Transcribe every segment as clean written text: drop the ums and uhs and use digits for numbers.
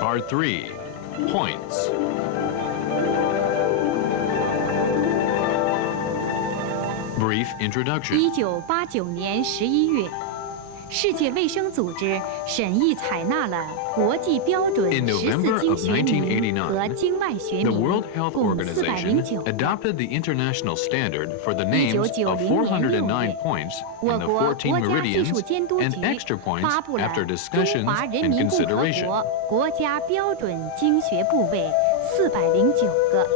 Part 3. Points. Brief introduction. 1989年11月，世界卫生组织审议采纳了国际标准14经学名和经脉学 The 名 World Health 共 Organization 409。 adopted the international standard for the names of 1990 409 points in 我 the 国 14国家技术 meridians 监督 and 局 extra points 发布了 after 中 discussions 华人 and 民共和 consideration. 国国家标准经学部位409个。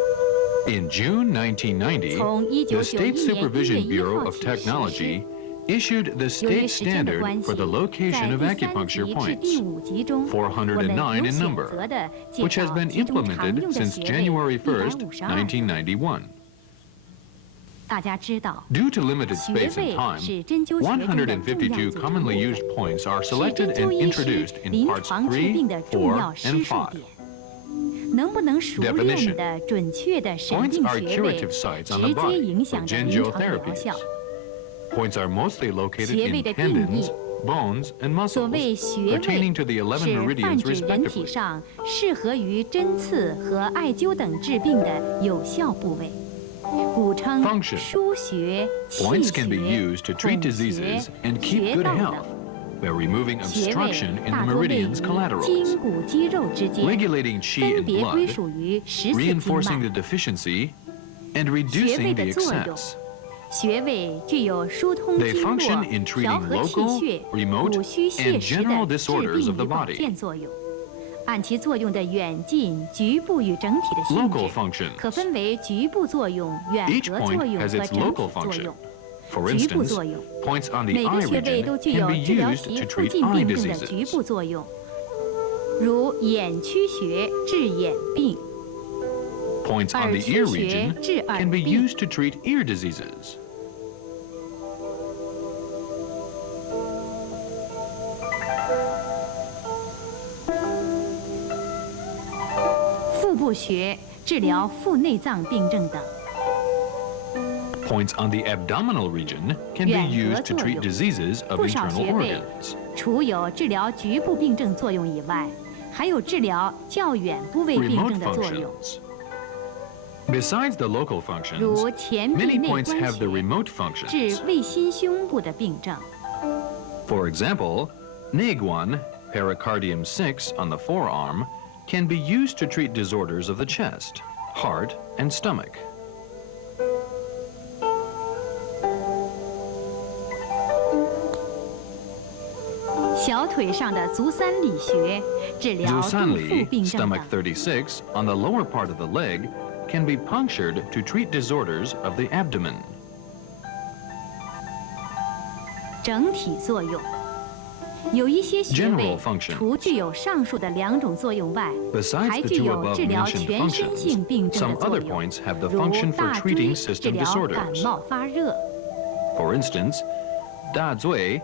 In June 1990, 从 the State 1991年1 Supervision 月1 Bureau 号 of 起实施。 Technology issued the 由于 state 时间的 standard 关系， for the 在 location of 第3 acupuncture 级至 points, 第5级中，我们 409 有 in 选 number, 择的介 which has 绍 been 其中常 implemented 用的 since 穴 January 位 1st, 152。 1991. 大家知道， Due to limited 穴 space 位 and time, 是针灸学中的重要组152成 commonly 部 used 分， points are 是 selected 针灸 and 医师 introduced in 临 parts 床治 3, 病的重要 4, 施 and 术 5. 点。能不能熟练 Definition. 的、准确的审 Points 定 are 穴位， curative sites on 直 the 接 body 影 for 响着临床疗 gingiotherapies. 效。 Points are mostly located 穴位 in 的定义， tendons, bones, and 所 muscles 谓穴 pertaining 位 to the 11是泛 meridians 指人体 respectively. 上适合于针刺和艾灸等治病的有效部位，古称 Function. 腧穴、气 Points can be 穴、 used to treat 孔穴、 diseases and keep 穴 good 道 health 等。 by removing 穴位 obstruction in 大 the 多位于 meridian's 筋 collaterals, 骨肌肉之间， regulating qi 分 and 别归 blood, 属于14经 reinforcing 脉 the。deficiency, and 穴 reducing 位 the 的作用， excess. 穴位具有疏通 They 经络、 function in 调 treating 和气 local, 血、 remote, 补虚泻 and 实 general 的治 disorders 病 of the 与保 body. 健作用。按其作用的远近、局部与整体的性 Local 质， functions. 可分为局部作用、远 Each 隔 point 作用 has 和 its 整体 local 作 function. 用。 For 局部 instance, 作用， points on the 每个 eye 穴位 region 都具 can 有 be 治疗 used 其 to 附 treat 近 eye 病症的局 diseases. 部作用，如眼曲穴治眼病， Points on 耳 the 曲 ear 穴 region 治耳 can be 病。 used to treat ear diseases. 腹部穴治疗腹内脏病症等。 Points on the abdominal region can be 远隔 used to 作 treat 用。 diseases of 不少 internal 穴位 organs. 除有治疗局部病症作用以外，还有治疗较远部位病 Remote 症的作用， functions. Besides the local 如 functions, 前臂 many 内 points 关 have the 穴 remote 治 functions. 胃心胸部的病症。 For example, Neiguan, pericardium 6 on the forearm, can be used to treat disorders of the chest, heart, and stomach. 小腿上的足三里穴治疗肚腹 Zusanli, 病症 stomach 等。 36, on the lower part of the leg, can be punctured to treat disorders of the abdomen. 整体作用，有一些穴位 General function 除具有上述的2种作用外， Besides 还 the 具 two 有 above 治疗 mentioned 全身性 functions, 病症 some 的作 other 用， points have the 如 function for 大椎 treating 治 system 疗感 disorders. 冒发热。 For instance, Da Zui,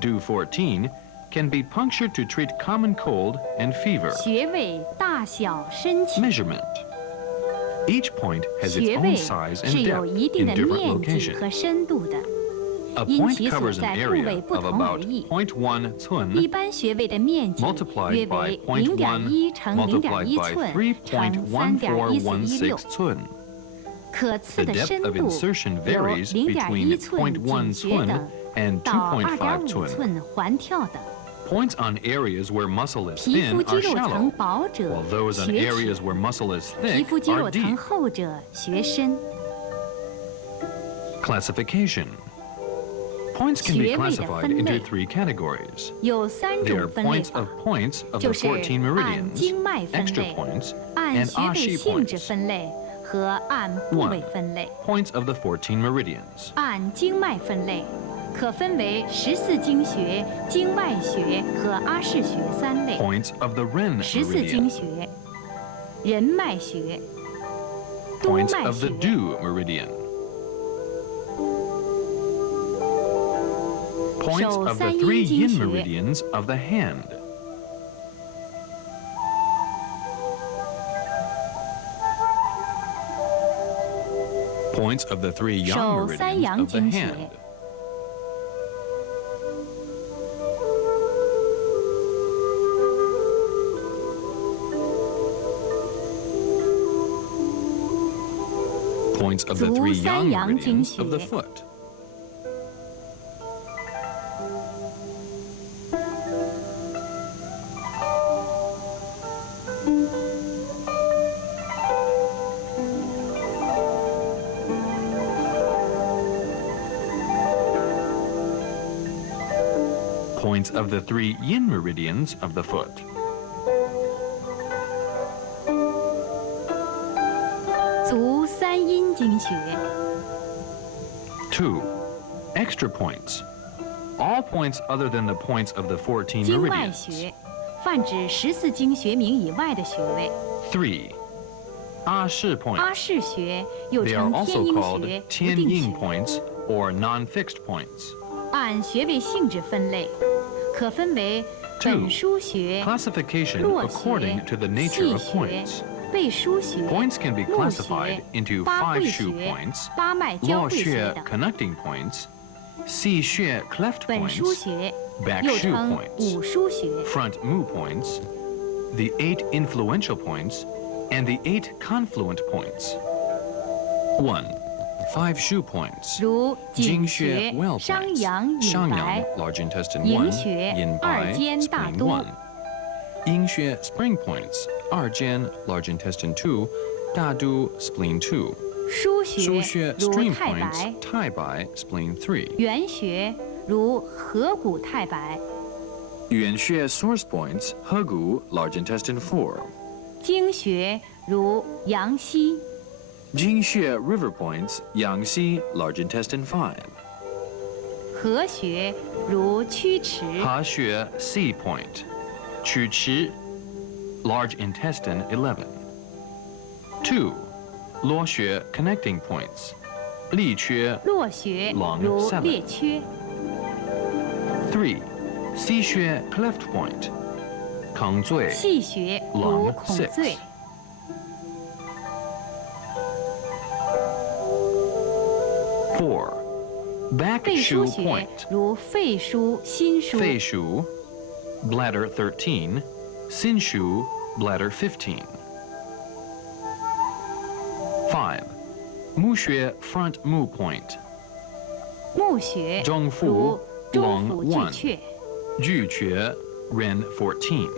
Du 14, can be punctured to treat common cold and fever. 穴位大小深浅， Measurement. Each point has its 穴 own 位 size 是 and 有 depth 一定 in 的 different 面积和 locations. 深度的， A 因 point 其所 covers an 在部 area 位不 of 同而 about 异。 0.1一 cun 般穴位的面积 multiplied 约 by 为 0.1 0.1乘 multiplied 0.1 by 寸乘3.1416， 3.1416 cun. 可刺 The 的 depth 深 of 度 insertion 由 varies 0.1 between 寸颈 0.1 穴 cun 等 and 到2.5 2.5 cun. 寸环跳等。 Points on areas where muscle is 皮肤 thin 肌 are 肉层 shallow, 薄者 while those on 穴 areas 浅， where muscle is 皮 thick 肤肌 are 肉层 deep. 厚者穴深。 Classification. Points can be 穴位的 classified 分 into 类 3 categories. 有3 They are 种分类 points 法 of，points of 就 the 是14按经 meridians, 脉分 extra 类、 points, 按 and 穴位 ashi 性质 points. 分类和按部位 1. 分类。 Points of the 14 meridians. 按经脉分类，可分为14经穴、经脉穴和阿是穴3类。 Points of the Ren 14经 meridian. 穴、人脉穴、督 Points 脉 of the 穴、 Du meridian. Points of the 3 yin meridians of the hand. Points of the 3 yang 手三 meridians 阳 of the 经穴 hand. Points of the 3 yang 足三阳经 meridians of the 穴 foot. Points of the 3 yin meridians of the foot. 足三阴经穴 2. Extra points. All points other than the points of the 14经外 meridians. 穴，泛指14经穴名以外的穴位。 3. 阿是阿 points. 是穴又 They are 称 also 天阴 called 穴、不 tian 定 yin 穴， points or non-fixed points. 按穴位性质分类，可分为 2. 本腧穴、 Classification 络 according 穴、 to the nature 细 of 穴、 points. 背腧穴、 Points can be 木 classified 穴、 into 八 5 会 shu 穴 points, 八脉交 luo 会穴 xue 等。 connecting points, xi xue cleft 本腧 points, 穴 back 又 shu 称 points, 五腧穴， front mu points, the 8 influential points, and the 8 confluent points. 1. 5 shu points. 如井 Jing 穴 xue、well 商 points. 阳、隐 Xiangyang, 白、 large intestine 营 1, 穴、 yin 二 bai, 间、大 spleen 都。 1. Ying xue spring points, arjian, large intestine 2, dadu, spleen 2. 腧 Su 穴 xue 如 stream 太 points, 白， tai bai, spleen 3. 原穴如合谷太白， Yuan xue source points, hegu, large intestine 4. 经穴如阳溪， Jing xue river points, yangxi, large intestine 5. 合穴如曲池， Ha xue sea point, chu qi, large intestine 11. 2. Luo xue connecting points, li xue. 络穴 Long 如 7. 列缺， 3. Si xue cleft point, kang zui. 细穴如 Long 孔 6. 最， 4. Back 背 shu 腧穴 point, 如肺腧、心 fei 腧， shu, bladder 13, sin shu, bladder 15. 5. Mu xue front mu point, 募穴中府如中 long 府巨 1. 阙， ju xue ren 14.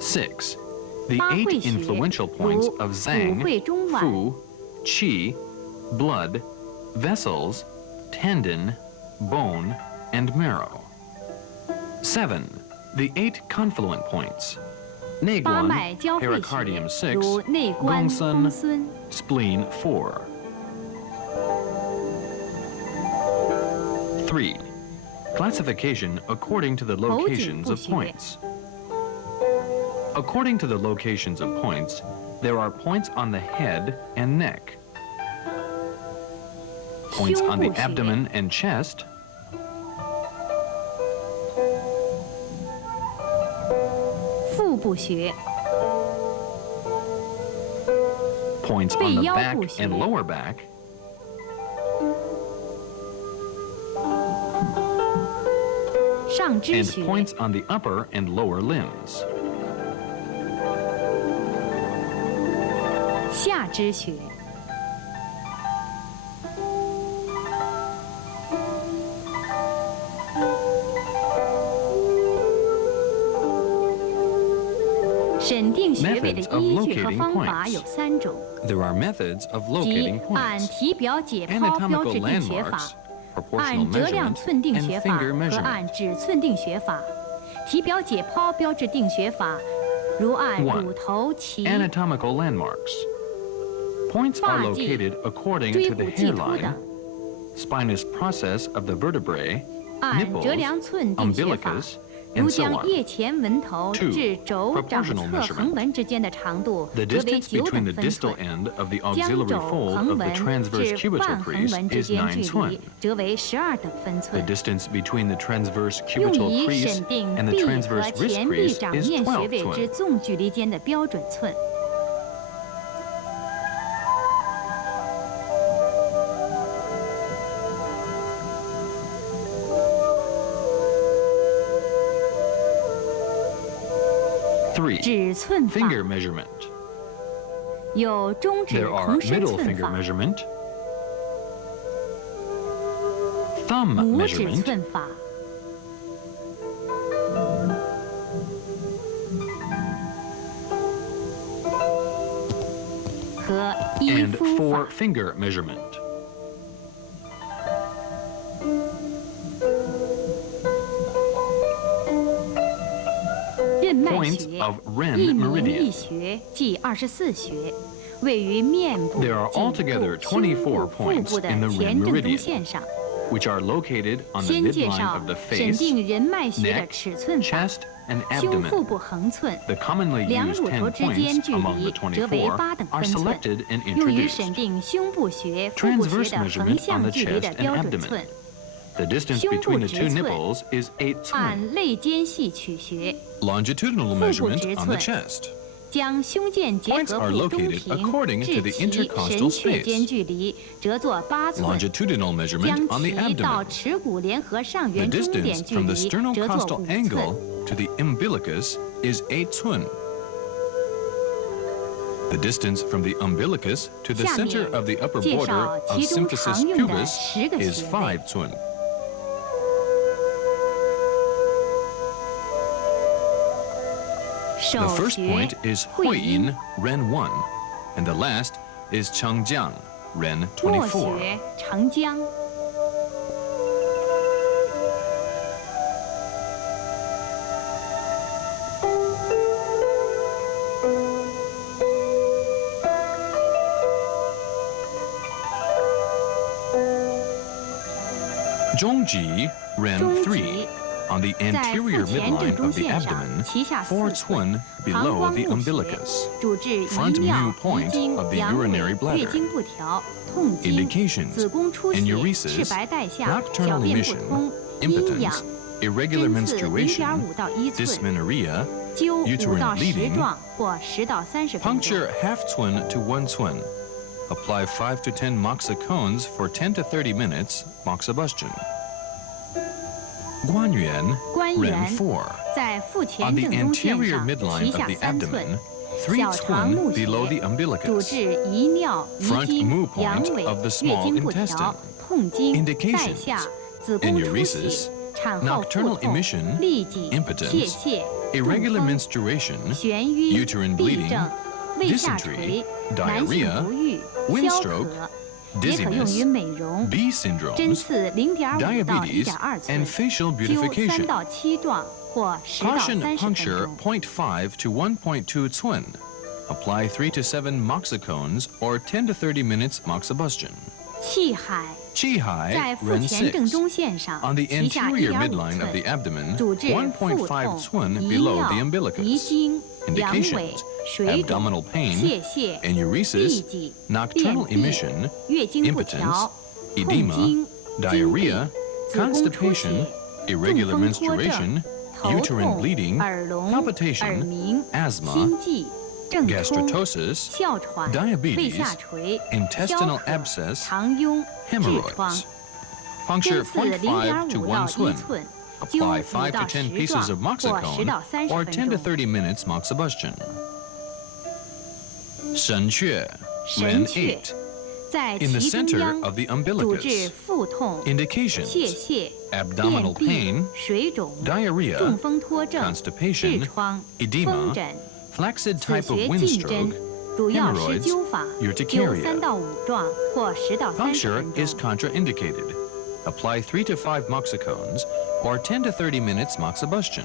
6. The 八 8会穴 influential points 如 of 府 zhang, 会中脘， fu, qi, blood, vessels, tendon, bone, and marrow. 7. The 8 confluent points. 八 Neiguan, 脉交会 pericardium 穴如 6, 内关、公孙公孙， spleen 4. 3. Classification according to the 头颈 locations 部 of 穴。 points. According to the locations of points, there are points on the head and neck, points 胸 on the 部穴 abdomen and chest, 腹部穴， points on the 背腰 back 部穴。 and lower back, 上肢 and 穴， points on the upper and lower limbs. 下肢穴。审定穴位的 Methods of 依据和 locating 方法 points. 有3种， There are methods of 即 locating 按 points, 体表解剖标 anatomical 志定穴法 landmarks,，按 proportional 折量 measurement, 寸定 and 穴法 finger 和 measurement. 按指寸定穴法。体表解剖标志定穴法，如按 1. 乳头、脐、 Anatomical landmarks. Points are 发际、 located according 椎 to 骨 the 棘突 hairline, 等， spinous process of the vertebrae, 按折 nipples, 量寸定穴法， umbilicus, and 如 so 将 on. 腋前纹头 Two, 至肘掌 proportional 侧横纹之间的长度 The 则为 distance 9 between 等 the 分 distal 寸。 end of the 将 auxiliary 肘 fold 横 of the 纹 transverse 至 cubital 腕横 crease 纹之 is 间 9距 寸 离则为12等分 The 寸。 distance between the transverse 用 cubital 以 crease 审定 and the 臂和 transverse wrist 前臂 crease 掌 is 面穴 12位之 寸。纵距离间的标准寸。 3. 指寸法 Finger measurement. 有中指 There are 同身 middle 寸 finger 法、 measurement, thumb 拇指 measurement, 寸法、和一 and 夫法。 four-finger measurement. 任脉 Points 穴 of Ren 一名 meridian. 一穴，计24穴，位于面部、 There are 颈 altogether 部、胸部、 24腹 points 部的 in the 前 Ren 正中 meridian, 线上。 which are located on the 先介 midline 绍 of the 审 face, 定人脉穴的 neck, 尺寸法。 chest, and 胸腹 abdomen. 部横寸， The commonly 两 used 乳头 10之间 points 距 among 离 the 则为248等 are 分寸， selected and 用于 introduced. 审定胸部穴、腹部穴 Transverse 的横 measurement on 向 the 距离的 chest and 标准 abdomen. 寸。 The distance 胸部 between the 直 two 寸 nipples is 8寸. 按肋间隙取穴， Longitudinal 腹部 measurement 直 on the 寸 chest. 将胸剑结 Points 合 are 部中 located 庭 according to 至 the 其 intercostal 神阙 space. 间距离折作8寸， Longitudinal measurement 将 on the 其到 abdomen. 耻骨联合上 The 缘中 distance 点距 from the 离折作 sternocostal 5寸。 angle to the umbilicus is 8寸. The distance from the umbilicus to the 下面 center of the upper 介 border 绍 of 其中 symphysis 常用的 pubis 10个 is 穴位。 5寸. The 手 first 穴 point is 会阴 Huiyin, Ren 1, and the last is Changjiang, Ren 末 24. 穴长江。Zhongji, Ren 中 3, 极 on the 在 anterior 腹前正 midline 中 of the 线上， abdomen, 脐下 4 4寸。 寸 膀 below 胱 the 目穴 umbilicus. 主治遗 Front 尿、 mu 遗 point 精、 of the 阳痿 urinary、bladder. 月经不调、痛经、 Indications: 子宫出血、 enuresis, 赤白带下、 nocturnal 小便不 emission, 通、阴痒 impotence,、irregular 针刺 menstruation, 0.5到1寸， dysmenorrhea, 灸5 uterine 到 bleeding, 10状或10到30分钟。 puncture half twin to 1 twin. Apply 5 to 10 moxa cones for 10 to 30 minutes, moxibustion. Guanyuan, 关 Ren 元 4. 在腹 On 前 the 正中线 anterior 上，脐 midline 下 of the 3寸， abdomen, 3小肠 twin 目 below the 穴，主 umbilicus. 治遗尿、遗 Front 精 mu、point 阳痿 of the、月 small 经不调 intestine.、痛经、带 Indications: 下、子宫出 enuresis, 血、产后腹 nocturnal 痛、 emission, 痢疾、 impotence, 泄泻、 irregular 中风、 menstruation, 眩晕、 uterine 痹 bleeding, 症、胃下 dysentery, 垂、男性 diarrhea, 不育、 windstroke, 消渴，也可用于 dizziness, 美容。 B 针 syndromes, 刺0.5到 diabetes, 1.2 寸 and，facial 灸3 beautification. 到7状或10到 Caution 30分 puncture 钟。 0.5 to 1.2 twin. Apply 3 to 7 moxacones or 10 to 30 minutes moxibustion. 气海 Qihai, 在腹 Ren 前正 6. 中线上， On the 脐下 anterior 1.5 midline of the 寸， abdomen, 主治腹 1.5 痛、 twin 遗 below 尿、 the 遗 umbilicus. 精、阳痿 Indications: 水肿、 abdominal pain, 泄泻、 enuresis, 痢疾、 nocturnal 便秘、 emission, 月经不 impotence, 调、痛 edema, 经、经 diarrhea, 闭、子宫出 constipation, 血、 irregular 中风脱症、 menstruation, 头 uterine 痛、 bleeding, 耳聋、耳 palpitation, 鸣、 asthma, 心悸、正冲、 gastritosis, 哮喘、 diabetes, 胃下垂、消 intestinal 渴、 abscess, 肠痈、痔疮 hemorrhoids. Puncture 针刺 0.5 to 0.5 1到 twin. 1寸，灸 Apply 5 5到 to 10 10 pieces of 状或10 moxicone 到30 or 分 10 to 钟。 30 minutes moxibustion. Shenxue, 神 Ren 阙 8. 在 In the 脐中 center 央， of the 主治 umbilicus. 腹痛、 Indications: 泄泻、 abdominal 便 pain, 秘、水肿、 diarrhea, 中风脱症、 constipation, 痔疮、 edema, 风疹。 flaccid 此 type of 穴进针 windstroke, 主要是 hemorrhoids, 灸法，灸 urticaria. 3到5状或10到30 Puncture 分 is 钟。 contraindicated. Apply 3 to 5 moxicones or 10 to 30 minutes moxibustion.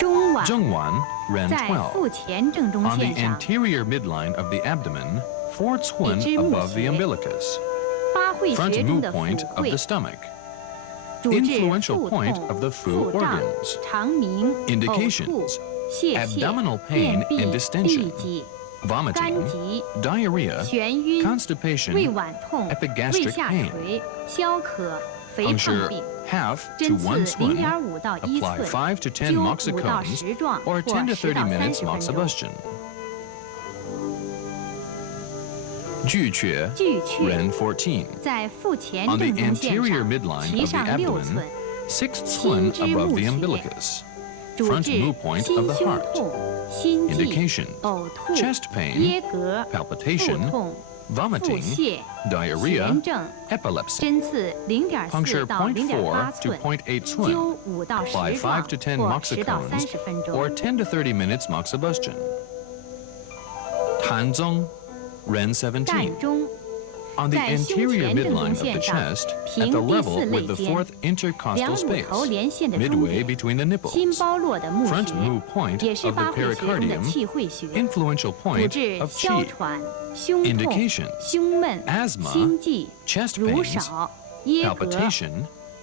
中脘 Zhongwan, Ren 在 12. 腹前正中 On the 线上， anterior midline of the abdomen, 4 cun above the umbilicus. 八会 Front 穴中 mu 的 point 府 of 会 the，stomach. 主治 Influential 腹 point 痛、 of the 腹 fu 胀、 organs. 肠鸣、呕吐、 Indications: 泄泻、 abdominal pain 便 and 秘、 distension, 痢疾、肝 vomiting, 疾、 diarrhea, 眩晕、 constipation, 胃脘痛、 epigastric 胃下 pain. 垂、消渴、肥胖 Puncture 病。 half to 针刺 1 cun. 0.5到1 Apply 寸， 5 to 10灸5 moxicums 到10壮 or 或 10 to 10 30到 minutes 30分钟。 moxibustion. 巨阙巨阙 Ren 14. 在腹前 On the 正中线 anterior 上， midline 其 of the 上6 abdomen, 寸， 6th 心 cun 之 above 目 the 穴， umbilicus. 主 Front 治 mu point 心 of the 胸 heart. 痛、心悸、 Indication: 呕吐、 chest pain, 噎膈、腹 palpitation, 痛、腹 vomiting, 泻、 diarrhea, 痫症。 epilepsy. 针刺 Puncture 0.4到 0.8 0.4 to 寸， 0.8 cun. 灸5到 Apply 10壮 5 to 10或10到 moxicums 30分 or 钟。 10 to 30 minutes moxibustion. Tanzong Ren 17. 膻中 On the 在胸 anterior 前正中 midline of the 线上， chest, at 平 the 第 level 4 with 肋 the 间， 4th intercostal 两乳 space, 头连线的中 midway 点， between the 心 nipples. 包络的目 Front 穴， mu point 也是 of the 八会穴中的 pericardium, 气会穴， influential 主 point 治 of 哮 qi. 喘、胸痛、 Indications: 胸闷、 asthma, 心悸、 chest 乳 pains, 少、噎膈、 palpitation,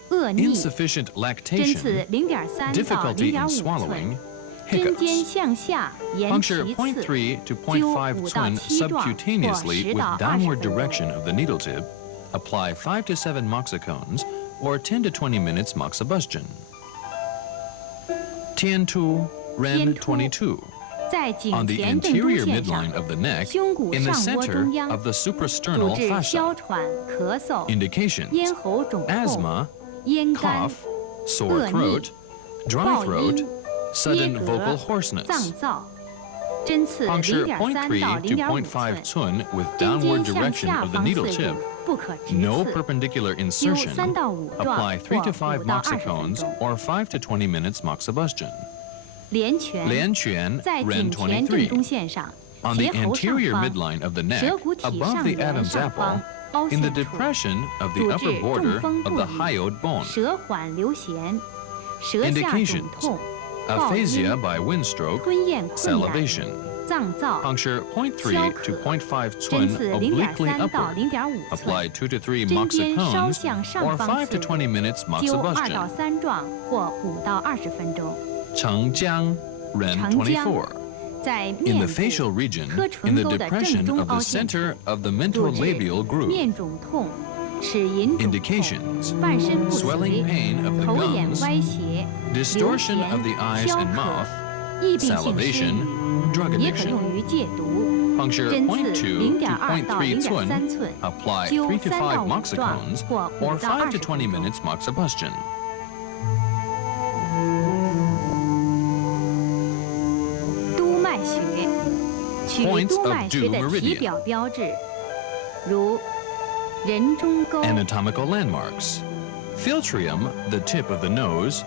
恶逆。 insufficient 针刺 lactation, 0.3到 difficulty in 0.5 寸， swallowing, 针尖 hiccups. 向下沿 Puncture 其次， 0.3 to 灸 0.5 5到 cun 7壮或 subcutaneously 10 with 到 downward 20分钟。 direction of the needle tip. Apply 5 to 7 moxicones or 10 to 20 minutes moxibustion. Tiantu Ren 22. 在颈 On the 前正中 anterior 线上， midline of the neck, 胸骨 in the 上窝 center 中央， of the 主 suprasternal 治 fascia. 哮喘、咳嗽、 Indications: 咽喉肿痛、 asthma, 咽干 cough, sore throat, dry 暴 throat, 音、噎 sudden 膈 vocal 脏 hoarseness. 燥。针刺 Puncture 0.3到 0.3 to 0.5 0.5 寸， cun with 针 downward 尖向 direction 下 of the 方 needle 刺 tip. 入，不可直 No 刺。 perpendicular 灸 insertion. 3到5壮 Apply 3 to 5或5到20分 moxicons 钟。 or 5 to 20 minutes moxibustion. 连拳 Lian Quan 在 Ren 颈前正中 23. 线上， On the 舌喉上 anterior 方， midline of the neck, 舌骨体 above 上 the 缘 Adam's 上 apple, 方凹 in the 陷处， depression of the 主 upper 治 border 中风 of 不 the 已， hyoid bone. 舌缓流涎，舌下肿 Indications: 痛、暴 aphasia 音、 by windstroke, 吞咽困难、 salivation. 脏燥。 Puncture 0.3 to 0.5针 cun 刺 obliquely 0.3到 upward. 0.5 寸， Apply 2 to 3针尖稍 moxicones 向 or 上方 5 to 刺入， 20 minutes 灸2到 moxibustion. 3壮或5到20分钟。 Chengjiang Ren 长江 24. 在 In 面 the 部 facial region, 颏 in 唇 the 沟的正 depression 中 of the 凹陷处， center of the 主 mental-labial 治 groove. 面肿痛、齿龈肿痛、 Indications: 半身不 swelling 遂、 pain of the 头眼 gums, 歪斜、流 distortion of the 涎、 eyes 消 and 渴 mouth, 疫病性失 salivation, 语， drug 也可 addiction. 用于戒毒。 Puncture 针刺 0.2 to 0.2到 0.3 0.3 cun. 寸， Apply 灸 3 to 3到 5 5壮 moxicones 或 or 5到 5 to 20 20分钟。 minutes moxibustion. 督脉穴，取 Points 督 of 脉穴 due 的体 meridian. 表标志，如人中沟、 Anatomical landmarks: philtrium, the tip of the nose,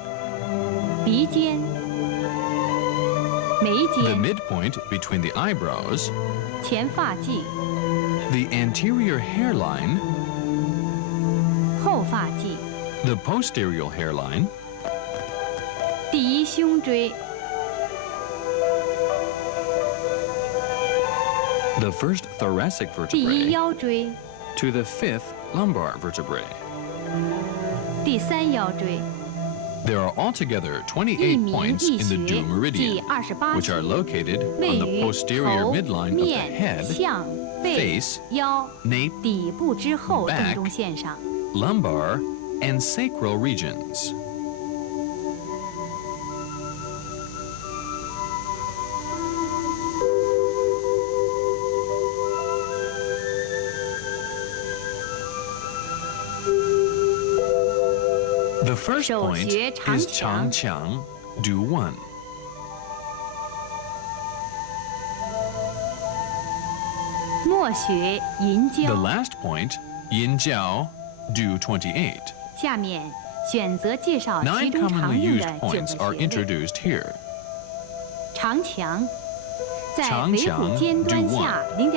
鼻尖、眉 the 间、 midpoint between the eyebrows, 前发际、 the anterior hairline, 后发际、 the posterior hairline, 第一胸椎、 the first thoracic 第一 vertebrae, 腰椎、 to the 5th lumbar vertebrae. 第三腰椎。 There are altogether 一 28名 points 一 in the 穴 due 即 meridian, 28 which are 穴， located 位 on the 于 posterior 头、 midline of the 面、 head, 项、背 face,、腰、 nape, 底部之后 back 正中线上。 lumbar, and sacral regions. The first 手 point 穴 is 长 Changqiang, do 1. 末穴银 The 交。 last point, Yinjiao, do 28. 下面选择介绍其 9中常 commonly 用 used 的9 points 个 are 穴位。 introduced here. 长强，在长尾强骨尖端 do 下0.5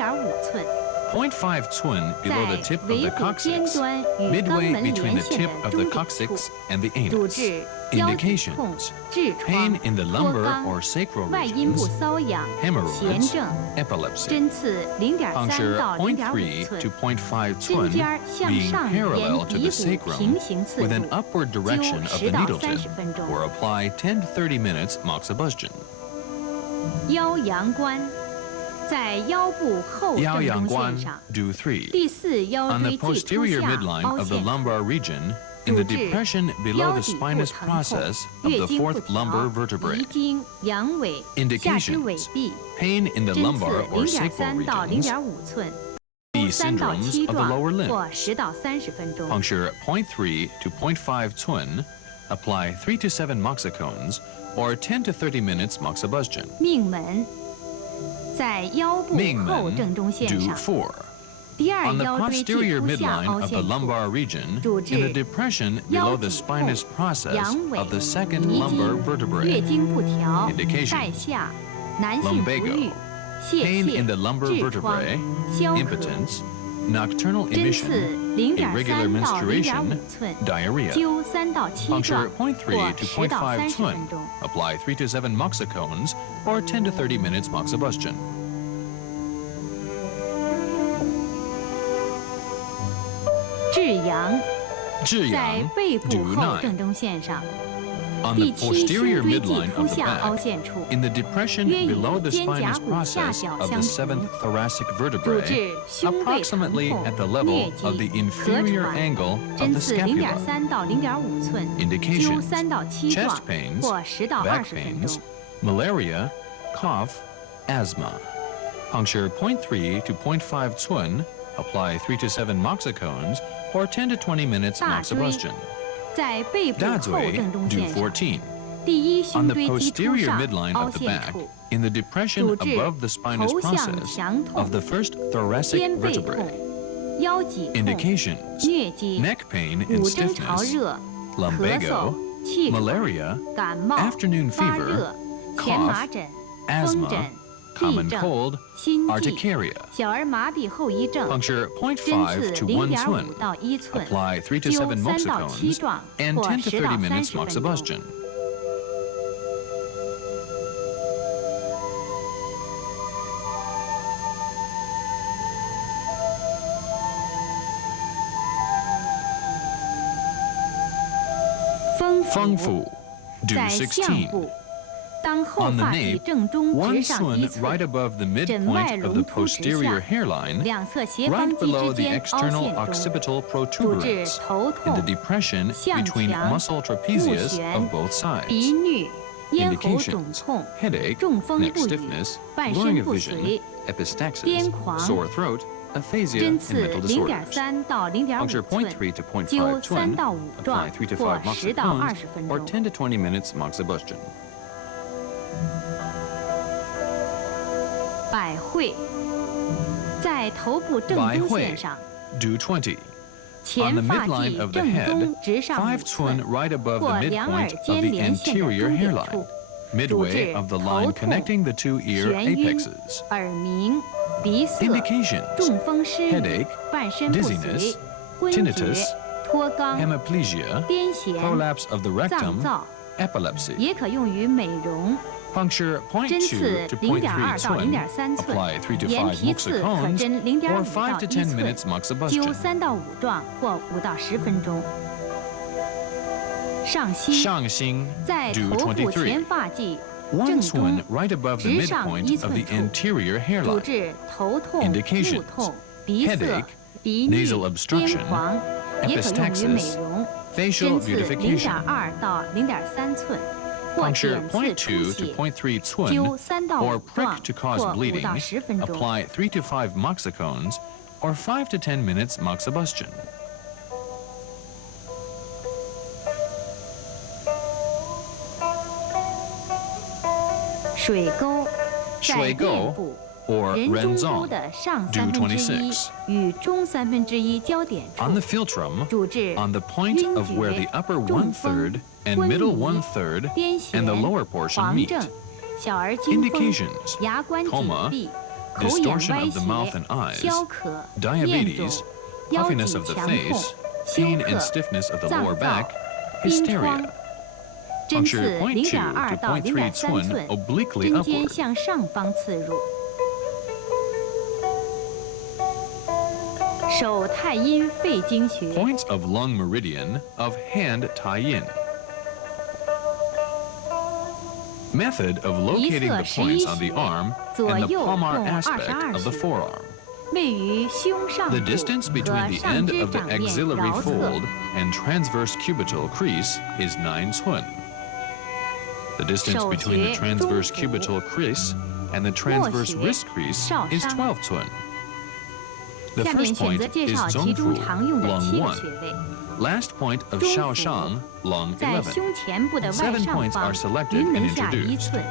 寸， 0.5 cun below the 在 tip of 尾 the 骨尖 coccyx, 端与肛 midway 门 between 连 the 线 tip 的 of 中 the 点处， coccyx and the 主 anus. 治腰颈痛、 Indications: 痔 pain 疮、 in the 脱 lumbar 肛、 or sacral 外阴部 regions, 瘙痒、痫 hemorrhoids, 症、 epilepsy. 针刺0.3 Puncture 到 0.5 0.3 寸 to，0.5 针 twin 尖儿向 being 上沿 parallel to 鼻 the 骨 sacrum 平行刺 with 入， an upward 灸 direction of 10 the 到 needle 30 tip, 分钟。 or apply 10 to 30 minutes moxibustion. 腰阳关，在腰部后正中线上， Do 3. 第4腰 On the 椎际突 posterior 下 midline 凹 of the 陷处， lumbar region, in the 主治 depression below 腰 the 底部 spinous 疼痛、 process of 月 the 经不 fourth lumbar 调、 vertebrae. 遗精、阳痿、下肢痿 Indications: 痹， pain in the 针刺 lumbar or sacral 0.3到 regions, 0.5寸， these 3到 syndromes 7 of the 状 lower 或 limbs. 10到30分钟。 Puncture 0.3 to 0.5 twin, apply 3 to 7 moxicones, or 10 to 30 minutes moxibustion. 命门，在腰部后正中线 Do 上， 4. 第2 On the 腰椎际 posterior 突下 midline 凹 of the 陷处， lumbar region, 主 in the 治 depression 腰 below the 颈痛、 spinous process 阳痿、 of the second 遗 lumbar 精、 vertebrae. 月经不调、 Indications: 带下、男性不育、 lumbago, 泄 pain 泻、 in the lumbar 痔疮、 vertebrae, 消渴、 impotence, nocturnal 针刺 emission, irregular 0.3到 menstruation, 0.5寸， diarrhea. 灸3到7 Puncture 状 0.3 或 to 10到 0.5 30 twin, 分钟。 apply 3 to 7 moxicones, or 10 to 30 minutes moxibustion. 至阳，至在阳背部 Do 后 9. 正中线上， On 第 the 7胸 posterior 椎际 midline 突 of the 下凹 back, 陷处， in the depression 约与 below the 肩胛 spinous 骨下 process 角 of 相 the 同， 7th thoracic 主 vertebrae, 治胸背疼 approximately 痛、 at the 疟 level of 疾、 the 咳 inferior 喘， angle of 针 the 刺 scapula. 0.3到0.5寸，灸 Indications: 3到7 chest 状 pains, 或10到 back 20分 pains, 钟。 malaria, cough, asthma. Puncture 0.3 to 0.5 twin, apply 3 to 7 moxicones, or 10 to 20 minutes 大椎， moxibustion. 在背部后 Dazui 正中 Do 线上， 14. 第1 On 胸 the 椎际突 posterior 上 midline 凹 of the 陷 back, 处， in the depression 主治 above the spinous 头项 process 强痛 of the first thoracic 肩背痛 vertebrae. 腰脊痛、 Indications: 疟疾、 neck pain and 骨蒸潮 stiffness, 热、咳 lumbago, 嗽、气喘、 malaria, 感冒、 afternoon 发 fever, 热、前麻疹、风 asthma, 疹、痹 common 症、 cold, 心悸、 urticaria. 小儿麻痹后遗症、 Puncture 针 0.5 刺 to 1 twin, 0.5到1寸， apply 3 to 灸7 3到7 moxicones, 状 and 或 10 to 10到 30 minutes 30分钟。 moxibustion. 风府 Fengfu. Do 在项 16. 部，当后 On the 发体 nape, 正中 1直上 twin 1 right 寸， above the 枕外 midpoint of 隆 the 突直 posterior 下， hairline, 两侧斜方 right 肌 below 之 the 间凹 external 陷中， occipital 主治 protuberance, 头 in the 痛、 depression 向 between 强、 muscle 目 trapezius 眩、 of both sides. 鼻衄、咽喉肿 Indications: 痛、 headache, 中风 neck 不语、 stiffness, 半 blurring 身 of 不 vision, 遂、 epistaxis, 癫狂 sore throat, aphasia, 针 and 刺 mental disorders. 0.3到0.5 Puncture 寸， 0.3 to 灸 0.5 3 twin, 到5 apply 状 3 to 或 5 10到 moxicones, 20分 or 钟。 10 to 20 minutes moxibustion. 百会，在头部正中线上， Do 20. On 前 the 发 midline 际 of the 正 head, 中直上5 5 twin 寸， right above 或 the 两耳 midpoint of 间 the 连线的 anterior 中点 hairline, 处， midway of the line 头痛、 connecting the two ear 眩晕、 apexes. 耳鸣、鼻塞、 Indications: 中风失语 headache, 半身不遂 dizziness,、昏厥 tinnitus,、脱肛、 hemiplegia, 癫痫、 prolapse of the 脏 rectum, 燥， epilepsy. 也可用于美容。 Puncture 针刺 0.2 to 0.2 0.3到 twin, 0.3寸， apply 3 to 眼 5皮刺可 moxicones, 针 or 0.5 5 到 to 1 10 寸， minutes 灸 moxibustion. 3到5状或5到10分钟。上心，上心在 Do 头部前23. 发际 One 正 twin 中 right above the 直上 midpoint 1 of the 寸处， anterior 主 hairline. 治头痛、 Indications: 目痛、鼻塞 headache,、鼻 nasal 衄、 obstruction, 癫狂，也可用于美 epistaxis, 容。 facial 针刺 beautification. 0.2到0.3寸，或 Puncture 点刺出 0.2 to 血， 0.3twin, 灸3到 or 5 prick 状 to cause 或5 bleeding, 到10分钟。 apply 3 to 5 moxicones, or 5 to 10 minutes moxibustion. 水沟，在水沟面部 or 人中沟 renzong. 的上 Do 1/3 26. 与中1/3交点 On the 处， philtrum, 主治 on the point 晕 of where 厥 the upper 中风 1/3 and 昏 middle 迷 1/3癫 and the 痫 lower portion 黄 meet. 症、小儿惊风、 Indications: 牙关紧 coma, 闭、口眼 distortion 歪 of the mouth 斜 and、eyes, 消渴、面肿、 diabetes, 腰 puffiness 脊 of the 强痛、 face, 休 pain and 克、 stiffness of the 脏 lower 燥 back,、痔 hysteria. 疮。针刺 Puncture point 2 to 0.2到 0.3 0.3 寸 寸， obliquely 针尖 upward. 向上方刺入。手太阴肺经穴， Points of lung meridian of hand tie-in. Method of locating the points on the arm and the palmar aspect of the forearm. 位于胸上部 The distance 和 between the 上 end 肢 of the 掌面 axillary 桡侧 fold and transverse cubital crease is 9 寸. The distance between the 手穴 transverse 中府 cubital crease and the transverse 腭 wrist crease 少 is 商 12 寸. The 下面 first 选择 point 介 is 绍其中 zongfu, 常用的 lung 7个穴 1. 位。 Last point of 中府 shaoshang, lung 在 11. 胸前部的外 7上 points 方 are selected 云 and 门下 introduced. 1寸，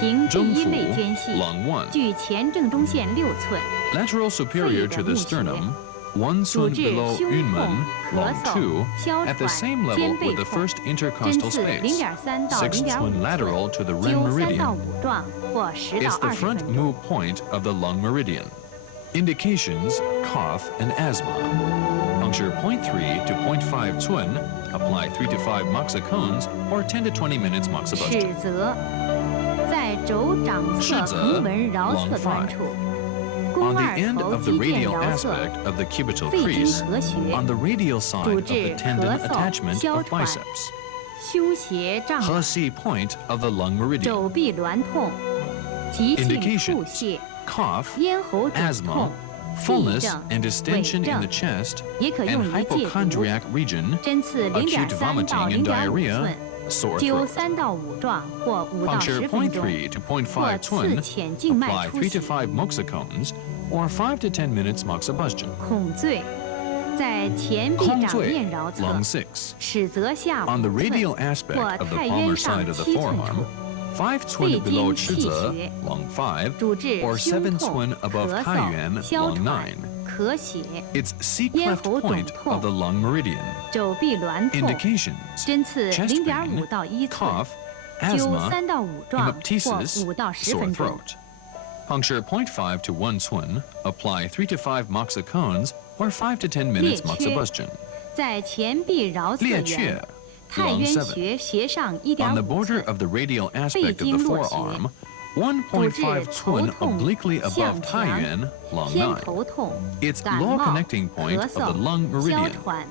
平第一肋间隙， lung 1. 距前正中线6寸， Lateral superior to the sternum, 1主 sun 治 below 胸痛 Yunmen, 咳 lung 嗽 2, 哮 at the 喘 same level 肩背 with the 痛 first 针 intercostal 刺 space, 0.3到 6 0.5 sun lateral 寸， to the 灸 rim 3到 meridian. 5壮或10 It's 到 the 20 front 分钟。 mu point of the lung meridian. Indications, cough and asthma. Puncture 0.3 to 0.5 Tsun, apply 3 to 5 moxa cones or 10 to 20 minutes moxa 尺 budget. 泽在肘掌侧横纹桡侧端处， On 肱 the 二 end 头 of the 肌腱 radial 桡侧 aspect of the cubital 肺经 crease, 合穴， on the radial side 主 of the 治 tendon 咳嗽、 attachment 哮 of 喘、 biceps. 胸胁胀满、 Hesi point of the lung meridian. 肘臂挛痛、急性 Indications 腹泻、 Cough, 咽喉肿 asthma, 痛， fullness 症 and distension in 痿症 the chest, 也可用 and 于戒毒。 hypochondriac region, 针刺 acute 0.3到 vomiting and 0.5 diarrhea, 寸， sore 灸 throat. 3到5壮或5到 Puncture 10分钟， 0.3 to 或 0.5 刺 Tsun, 浅静脉 apply 出 3 to 血。 5 moxa cones or 5 to 10 minutes moxibustion. 孔最在前臂掌面桡侧 lung 6. 尺泽下 On the 5寸 radial 或 aspect of the 太 palmar 渊上 side of the 7寸 forearm, 处， 5 Tsun below 肺经气 Chizhe, 穴， lung 5, 主治 or 胸 7 痛、 Tsun above 咳 Taiyuan, 嗽、哮 lung 喘 9. 咳血、 It's C 咽 cleft 喉肿 point 痛 of the lung meridian. 肘臂挛痛， Indications, 针刺 chest 0.5 pain, 到1寸， cough, 灸 asthma, 3到5壮或 hemoptysis, 5到10 sore 分钟。 throat. Puncture 0.5 to 1 Tsun, apply 3 to 5 moxa cones or 5 to 10 minutes 裂缺 moxibustion. 在前臂桡侧裂缺缘，太 lung 渊 7. 穴穴上 On the 1.5 border 寸， of the radial aspect of the 经络穴， forearm, 1.5 Tsun 头痛、 obliquely above 向强、 Taiyuan, lung 偏 9. 头痛、 It's 感 lower 冒、 connecting point 咳 of the 嗽、 lung 哮 meridian. 喘、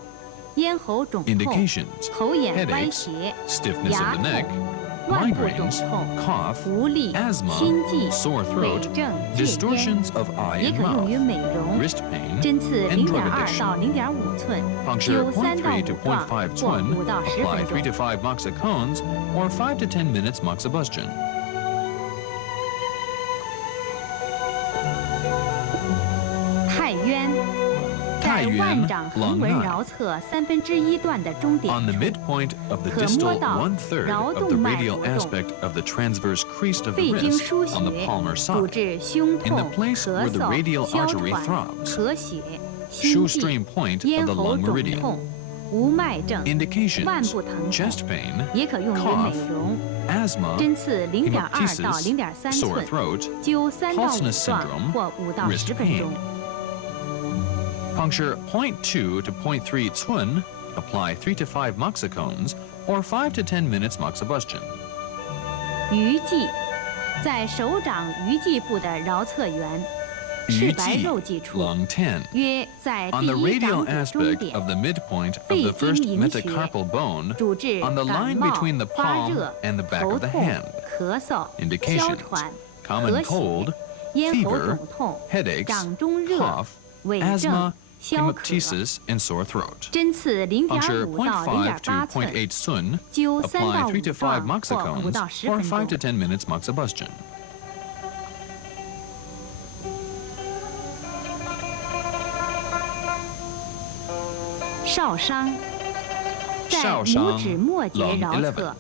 咽喉肿痛、 Indications, 口眼歪 headaches, 斜、 stiffness 牙 of the 痛 neck, 腕部肿 migraines, 痛、 cough, 无力、 asthma, 心悸、 sore 痿 throat, 症、戒烟， distortions of eye 也 and 可用于 mouth, 美容。 wrist pain, 针刺 and drug 0.2 到 addiction. 0.5寸， Puncture 灸3到 0.3 to 5壮 0.5 或 Tsun, 5到10 apply 3分 to 钟。 5 moxa cones or 5 to 10 minutes moxibustion. 太渊在腕掌横纹桡侧1/3段的中点 On the 处， midpoint of the 可摸 distal 到 1/3 桡 of the 动脉 radial 活动 aspect of the transverse crease of the 肺经 wrist 腧 on the 穴， palmar 主 side. 治胸 In the 痛、 place 咳 where the 嗽、 radial 哮 artery 喘、 throbs. 咳血、心悸、 Shoestring point 咽 of the 喉 lung 肿 meridian. 痛、无脉症、腕 Indications, 部疼痛， chest pain, 也可用于 cough, 美容。 asthma, 针刺0.2到 hemoptysis, 0.3 sore 寸， throat, 灸3到5 Paulson's 壮 syndrome, 或5到 wrist 10分钟。 Puncture 0.2 to 0.3 Tsun, apply 3 to 5 moxa cones or 5 to 10 minutes moxibustion. 鱼际在手掌鱼际部的桡侧缘，赤白肉际处， lung 10. 约在 On 第 the 一 radial 掌骨中 aspect 点， of the midpoint of 肺 the 经 first 营穴， metacarpal bone, 主治 on the 感 line 冒 between the、发 palm 热、 and the back 头 of the 痛 hand. 咳嗽、哮 Indications, 喘、 common 咳 cold, 血、咽喉 fever, 肿痛、 headaches, 掌中热、 cough, 痿症 asthma,、消咳。 hemoptysis, and sore throat. 针刺 Puncture 0.5到 0.5 to 0.8寸， 0.8 Tsun, 灸3 apply 到 3 to 5 5壮 moxa 或5 cones 到10 or 分 5 to 钟。 10 minutes moxibustion. 少商在少商拇指末节 lung 桡侧，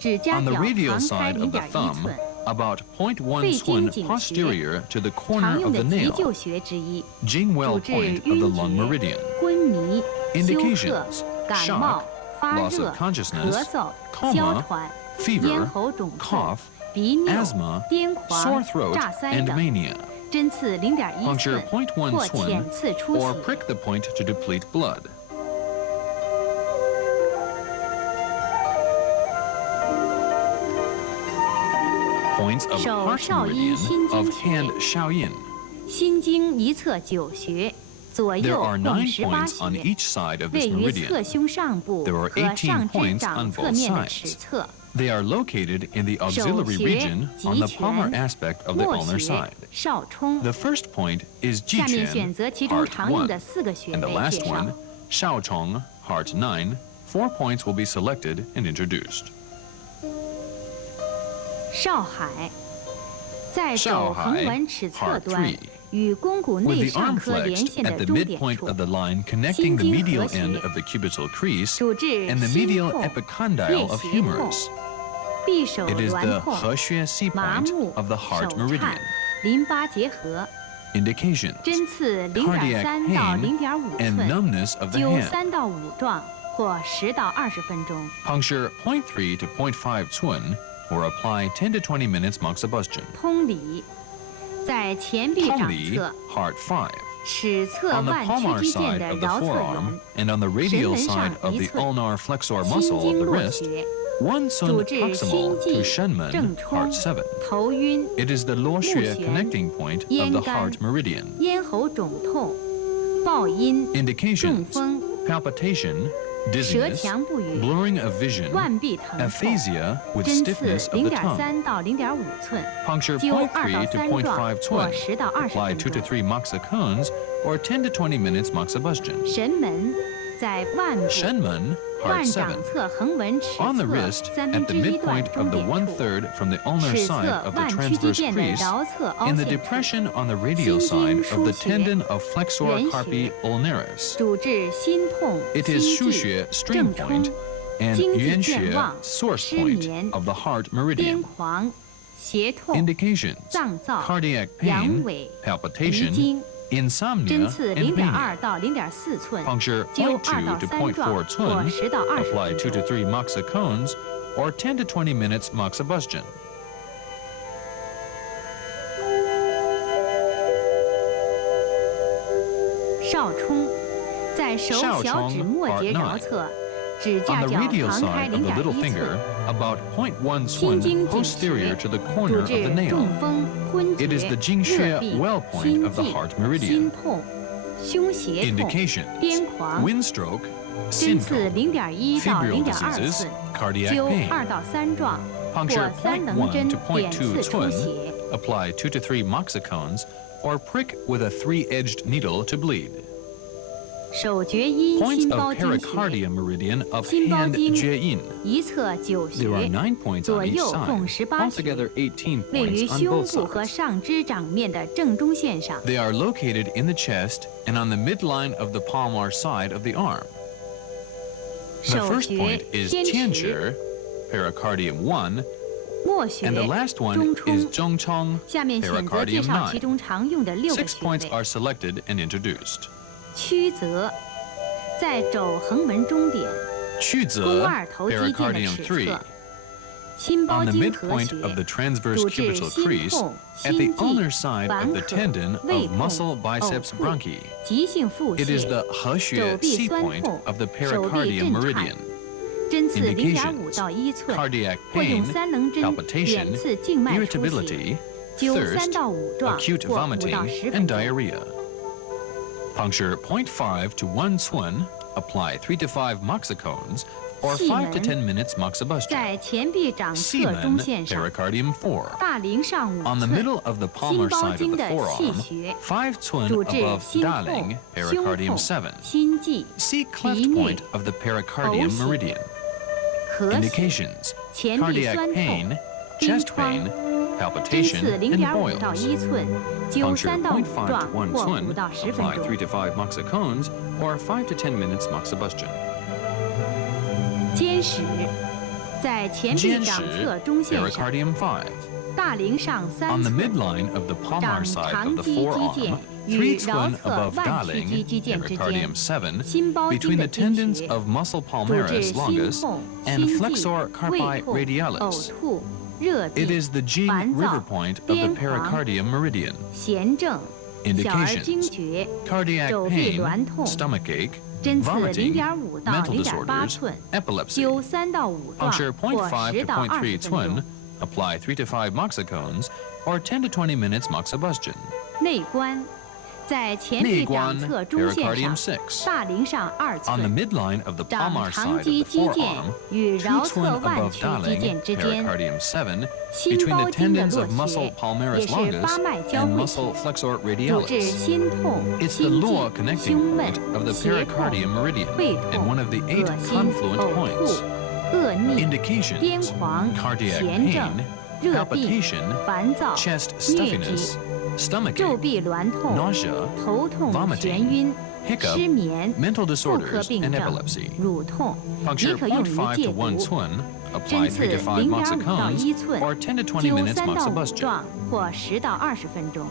指甲 On the 角 radial 旁开 side of the 0.1 thumb, 寸， about 0.1 肺经 Tsun 井穴， posterior to the 常 corner 用 of 的 the 急 nail, 救穴之一， Jingwell 主治 point of the 晕 lung 厥 meridian. 昏迷、休克 Indications, 感冒 shock, 发 loss 热 of consciousness, 咳嗽 coma, 哮喘 fever, 咽喉肿痛 cough, 鼻拗 asthma, 癫 sore 狂 throat, 炸腮 and 等 mania. 针刺0.1 Puncture 寸 0.1或 Tsun 浅刺出 or 血 prick the point to deplete blood. Points of 手 heart 少阴 meridian 心 of 经 hand 穴， Shaoyin. 心经一侧9穴，左 There 右 are 共 9 18 points on 穴， each side of this 位于侧 meridian. 胸上部 There are 和 18上肢 points 掌 on 侧 both 面的 sides. 尺侧。 They are located in the 手 auxiliary 穴 region on the 极 palmar 拳 aspect of the 末 ulnar 穴 side. 少冲。 The first point is 下面选 Jichen, 择其中 heart 常用 1, 的4个穴 and the 位 last 介绍 one,。Shaochong, heart 9. 4 points will be selected and introduced. 少海，在肘少横海纹尺侧 heart 端 3. 与肱骨 With 内 the 上 arm 髁连 flexed 线的 at the 中点 midpoint 处 of，the line connecting the 心经 medial 和 end 穴 of the cubital crease 主治 and the 心 medial 痛、 epicondyle of 腋胁痛、 humerus. 臂手 It is 挛 the 痛、 He C 麻 point 木、 of the 手 heart 颤 meridian.、淋巴结核、 Indications: 针刺 cardiac 0.3到 pain 0.5 and 寸， numbness of the 灸 hand. 3到5壮或10到20分钟。 Puncture 0.3 to 0.5 Tsun or apply 10 to 20 minutes moxibustion. 通里，在前臂掌 Tongli, 侧 heart 5. 尺侧 On the 腕屈 palmar 肌腱 side 的 of the 桡侧 forearm 缘， and on the radial 神门 side 上 of 1 the 寸， ulnar flexor 心 muscle of 经 the 络 wrist, 穴， 1 Tsun 主治 proximal 心 to 悸、 Shenmen, 正冲 heart 7. 头晕、 It is the Luoxue 目眩、 connecting point of the 咽干、 heart meridian. 咽喉肿痛、暴音、中 Indications: 风、 palpitation, 舌 dizziness, 强不语、 blurring of vision, 腕臂疼痛。 aphasia with 针刺 stiffness of the tongue. 0.3到0.5寸， Puncture 灸2 到 0.3 to 3壮 0.5 或 Tsun. 10到20 Apply 2分 to 钟。 3 moxacones or 10 to 20 minutes moxibustion. 神门在腕部 Shenmen, 腕 heart 掌 7. 侧横纹尺 On the wrist, 侧 at the 1/3 段 midpoint 中 of the 点处， 1/3 from the ulnar 尺 side 侧 of the 腕屈肌 transverse 腱的 crease, 桡侧凹 in the 陷处， depression on the radial 心经 side of the 腧穴 tendon of flexor 原穴 carpi ulnaris. 主治心痛、 It is 心悸、 Shuxue string 正冲 point、and 经济 Yuanxue 健忘、 source 失 point 眠、 of the heart 癫 meridian. 狂、胁痛、 Indications: 脏躁、 cardiac 阳 pain, 痿、鼻 palpitation, 经。 insomnia, 针刺 and 0.2 mania. 到0.4寸， Puncture 灸2 0.2到 to 3壮 0.4 或 Tsun. 10到20 Apply 2分 to 钟。 3 moxacones or 10 to 20 minutes moxibustion. 少冲，在手小指末节桡侧，指 On 甲 the 角 radial 旁开 side of the little 0.1 finger, 寸， about 0.1心经 Tsun 颈 posterior 穴 to the 主 corner of the 治 nail. 中风、昏 It is 厥、 the 热 Jingxue 痹、 well point 心 of the 悸、 heart meridian. 心痛、胸胁痛、 Indications: 癫狂。 wind stroke, 针刺 syncope, 0.1到 febrile 0.2 diseases, 寸， cardiac 灸 pain. 2到3壮或 Puncture 3棱针 0.1 to 点 0.2 刺出 Tsun. 血。 Apply 2 to 3 moxacones or prick with a 3-edged needle to bleed. 手厥阴 Points 心 of 包经穴， pericardium meridian of 心包 hand 经 Jieyin. 一侧9 There are 穴， 9 points 左 on each 右共 side, 18 穴， altogether 18位于 points on 胸 both 部和 sides. 上肢掌面的正中线上。 They are located in the chest and on the midline of the palmar side of the arm. The 手 first 穴 point is 天池， tianchi, pericardium 1, 末穴 and the last one 中 is 冲。 zhongchong, 下面选择介 pericardium 绍其 9. 中常用的6个 6穴 points 位。 are selected and introduced. 曲泽，在肘横纹中点，肱 Chuzi, 二头肌腱的 pericardium 尺 3, 侧。心包 on the 经合 midpoint of the 穴， transverse 主治 cubital 心 crease 痛、 at 心 the 悸、 ulnar side 烦 of the 渴、 tendon 胃 of 痛、 muscle 呕 biceps 吐、 bronchi. 急性腹 It is 泻、 the 手 He 臂 C 酸 point 痛、 of the 手臂 pericardium 震颤 meridian. 针刺 Indications: 0.5到1寸， cardiac 或用 pain, 3棱针 palpitation, 点刺静脉出血， irritability, 灸 thirst, 3到5壮 acute 或5 vomiting, 到10 and 分钟。 diarrhea. Puncture 0.5 to 1 Tsun, apply 3 to 5 moxacones, or 5 to 10 minutes moxibustion. 在前臂掌侧 Semen, 中线上， pericardium 4. 大陵上 On 5 the 寸， middle of the 心 palmar 包 side of 经 the 的气 forearm, 穴， 5 Tsun 主治 above 心痛、 Daling, 胸 pericardium 痛、 7. 心悸、 See cleft 鼻衄、 point of the pericardium 呕血、 meridian. 咳血、 Indications: 前臂 cardiac 酸 pain, 痛、 chest 痔疮。 pain, 针 palpitation, 刺 and 0.5到 boils. 1寸，灸 Puncture 3到5 0.5 壮 to 1或 Tsun, 5到10 apply 分钟。 3 to 5 moxacones, or 5 to 10 minutes moxibustion. 肩矢，在前臂掌侧中线上， pericardium 5. 大陵上 On the 3寸， midline of the palmar 掌 side 长 of the 肌肌腱 forearm, 与 3 桡 Tsun 侧 above 腕屈 Daling, 肌肌腱之 pericardium 间， 7, 心包经 between 的 the 经 tendons 穴， of muscle 主治 palmaris 心 longus 痛、 and 心悸、 flexor 胃 carpi 痛、呕 radialis. 吐、热 It 痹、 is the Jing 烦 river 躁、 point of the 癫狂、 pericardium meridian. 痫症、小儿惊 Indications: 厥、 cardiac 手臂 pain, 挛痛、 stomach ache, 针刺 vomiting, 0.5到 mental 0.8 disorders, 寸， epilepsy. 灸3到5壮 Puncture 或 0.5 10 to 到 0.3 20分钟 Tsun,。apply 3 to 5 moxicons or 10 to 20 minutes moxibustion. 内关，在前臂掌侧中线 pericardium 上， 6. 大陵上2 On the 寸， midline of the 掌 palmar 长 side 肌 of the 肌腱 forearm, 与桡 true 侧 twin 腕 above 曲肌 daling, 腱之间， pericardium 7, 心 between 包 the 经的 tendons 络 of muscle 穴 palmaris 也是 longus 八脉交 and 汇 muscle 处， flexor 主治 radialis. 心痛、 It's the 心 law 悸、 connecting 胸闷 point of the、胁痛、 pericardium meridian 胃 and 痛、 one of the 8恶心、 confluent 呕 points. 吐、恶逆、癫 Indications: 狂、 cardiac 痫症、 pain, 热病、 palpitation, 烦躁、 chest 疟疾、 stuffiness, stomach 皱 ache, 臂挛痛、 nausea, 头痛、 vomiting, 眩晕、 hiccup, 失眠、 mental 妇科 disorders, 病 and 症、 epilepsy. 乳痛，也 Puncture 可用于 0.5 戒 to 1毒。 twin, 针 apply 刺 3 to 5 0.5到 moxicons 1寸， or 10 to 20灸 minutes 3到5 moxibustion. 壮或10到20分钟。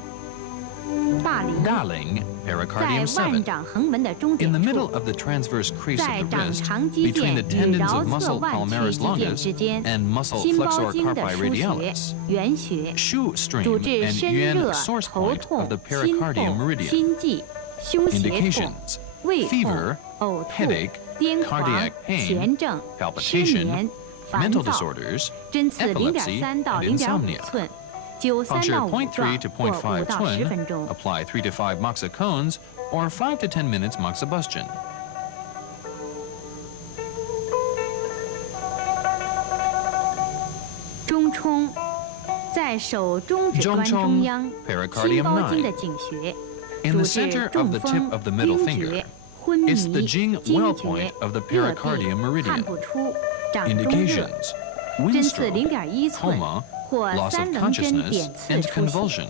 大陵 Daling, 在 pericardium 腕 7. 掌横门的中 In 点 the 处 middle，of the transverse crease 在 of the 掌 wrist, 长肌 between 腱 the 与 tendons 桡 of 侧 muscle 腕曲 palmaris 肌腱 longus 之间， and muscle 心包 flexor 经的 carpi 腧穴 radialis. 原穴， Shu stream 主治 and 身 yuan 热、 source 头 point 痛 of the、心 pericardium 痛、 meridian. 心悸、胸胁痛、 Indications: 胃痛 fever,、呕吐、 headache, 癫狂、 cardiac pain, 痫症、失 palpitation, 眠、烦 mental 躁。 disorders, 针刺 epilepsy, 0.3到 and 0.5 insomnia. 寸，灸3 Puncture 到5 0.3 壮 to 或5 0.5到10 twin, 分钟。 apply 3 to 5 moxicones or 5 to 10 minutes moxibustion. 中冲，在手中指关中央， pericardium 心包经的 9. 井穴， In 主 the 治 center of 中 the 风、 tip of the middle 晕 finger, 厥、昏 it's the 迷、 Jing 惊 well 厥 point of the、热 pericardium 病、看 meridian. 不出、掌中热。 Indications: 针 wind 刺 stroke, 0.1寸 coma, 或 loss of 3棱针 consciousness, 点刺 and 出血。 convulsion.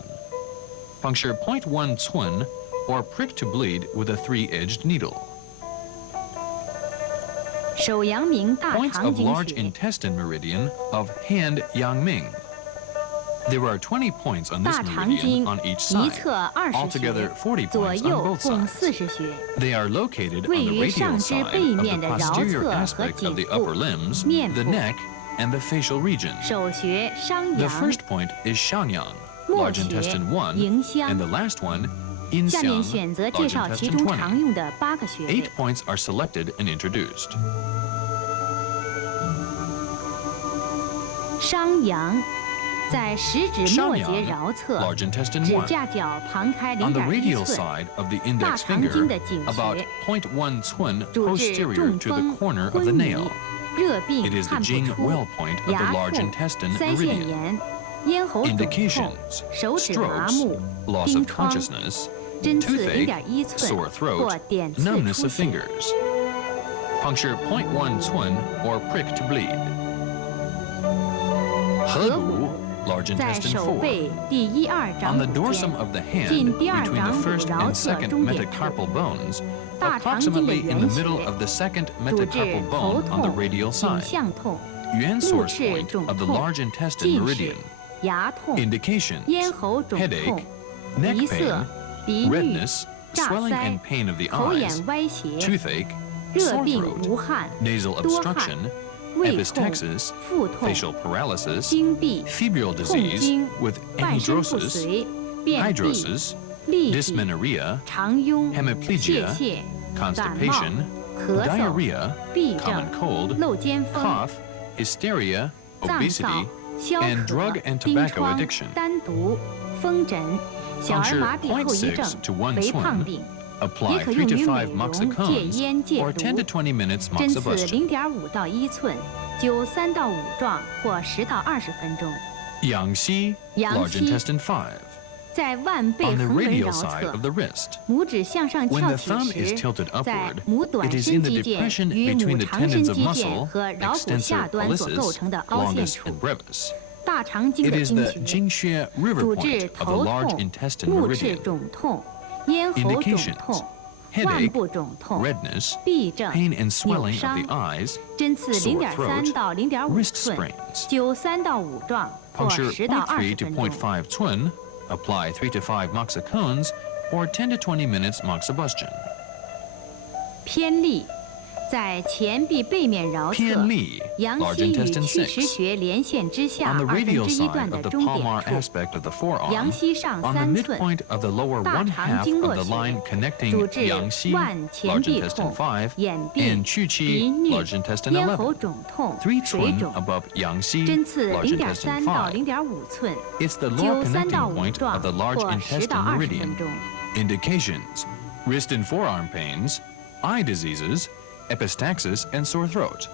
Puncture 0.1 twin or prick to bleed with a 3-edged needle. 手阳明大 Points 肠 of 经 large 穴， intestine meridian of hand Yangming. There are 20 points on this 大肠经 meridian on each 一 side. 侧20 Altogether 穴， 40左 points on 右 both 共 sides. 40穴， They are located 位 on the 于 radial 上肢 side 背 of 侧 面的桡 posterior 侧和 aspect 颈 of the 部 upper limbs, 面 the 部。 neck, and the facial region. 手穴商 The 阳， first point is Xiangyang, 末 large 穴 intestine 1, 迎香 and the。last one, 下面 Inxiang, 选择介 large 绍其 intestine 中 20. 常用的8个穴 8位。 points are selected and introduced. 商阳，在食指末节 Xiangyang, 桡侧， large intestine 指 1. 甲角旁开 On the 0.1 radial 寸， side of the 大 index 肠经 finger, 的井 about 穴， 0.1 twin 主治 posterior 中 to the 风、 corner of the 昏迷 nail. 热病 It is the 看不 Jing 出 well、point of the 牙 large 痛、 intestine 腮腺 meridian. 炎、咽喉肿痛、 Indications: 手指麻 strokes, 木、 loss 疔 of 疮、 consciousness, 针刺 toothache, 0.1 寸 sore 或 throat, 点刺 numbness 出 of 血。 fingers. Puncture 0.1 twin or prick to bleed. 合谷 large 在 intestine 手 4. 背第1、2 On 掌 the 骨 dorsum 间， of the hand, 近第二 between 掌 the 骨 first 桡 and 侧 second 中点处， metacarpal bones, 大肠经的 approximately in the 原 middle 穴， of the second 主治 metacarpal 头 bone on the 痛、 radial 颈 side. 项痛、 Yuan 目 source 赤 point 肿 of the 痛、 large intestine 近视 meridian. 牙痛、 Indications: 咽喉肿痛 headache,、neck 鼻塞 pain,、鼻衄、 redness, 炸 swelling 腮 and、pain of the 口 eyes, 眼歪斜、 toothache, 热 sore 病 throat, 无汗、 nasal 多汗、 obstruction, 胃痛、 epistaxis, 腹痛、 facial paralysis, 经闭、 febrile 痛 disease 经、 with 外身不 anhidrosis, 遂、便秘、 hydrosis, 痢疾、 dysmenorrhea, 肠痈、泄 hemiplegia, 泻、感冒、 constipation, 咳嗽、 diarrhea, 痹 common 症、 cold, 漏尖风、 cough, hysteria, 脏燥 obesity,、消 and 渴 drug and、疔 tobacco 疮 addiction.、丹毒、风疹、小儿 Puncture 麻痹后遗症 0.6 to 1、肥胖 twin. 病， Apply 也可 3用 to 于美 5容、戒 moxicones 烟、戒 or 10 to 毒。 20 minutes 针刺 moxibustion. 0.5到1寸，灸3到5壮或10到20分钟。 Yangxi, 阳 large 溪 intestine 5. 在腕背 On the 横纹 radial 桡 side 侧 of，the wrist. 拇指向上 When 翘 the 起 thumb is 时， tilted 在 upward, 拇短 it is 伸 in the 肌腱 depression 与 between 拇 the 长伸 tendons of 肌腱 muscle, 和桡骨下 extensor 端所构 pollicis, 成的凹陷 longus 处 and。brevis. 大肠经 It 的 is 经 the 穴， Jingxue river 主治 point of the 头 large 痛、 intestine 目赤 meridian. 肿痛、咽喉肿 Indications: 痛、腕 headache, 部肿痛、 redness, 痹症、 pain and 扭 swelling of 伤 the、eyes, 针刺 sore 0.3 throat, 到0.5 wrist 寸， sprains. 灸3到5壮或 Puncture 10到 0.3 20 to 分钟。 0.5 twin. Apply 3 to 5 moxicones or 10 to 20 minutes moxibustion. 偏利，在前臂背面桡侧 PNME, 阳 large 溪与 intestine 曲 6. 池穴连线之下 On the 1/2 radial 段 side 的 of the 中点 palmar 处， aspect of the forearm, 阳溪上 on the 3寸， midpoint of the lower 大 one 肠 half 经 of 络 the 穴 line connecting 主治 Yangxi, 腕前 large 臂 intestine 痛、 5, 眼病、 and 鼻 Chuqi, 衄、 large intestine 咽喉 11. 肿痛、 3水 twin 肿， above Yangxi, 针刺 large intestine 0.3到 5. 0.5寸， It's the 灸 lower 3 到 connecting 5 point 壮 of the large 或10 intestine 到20 meridian. 分钟。 Indications: wrist and forearm pains, eye diseases, epistaxis, and sore throat.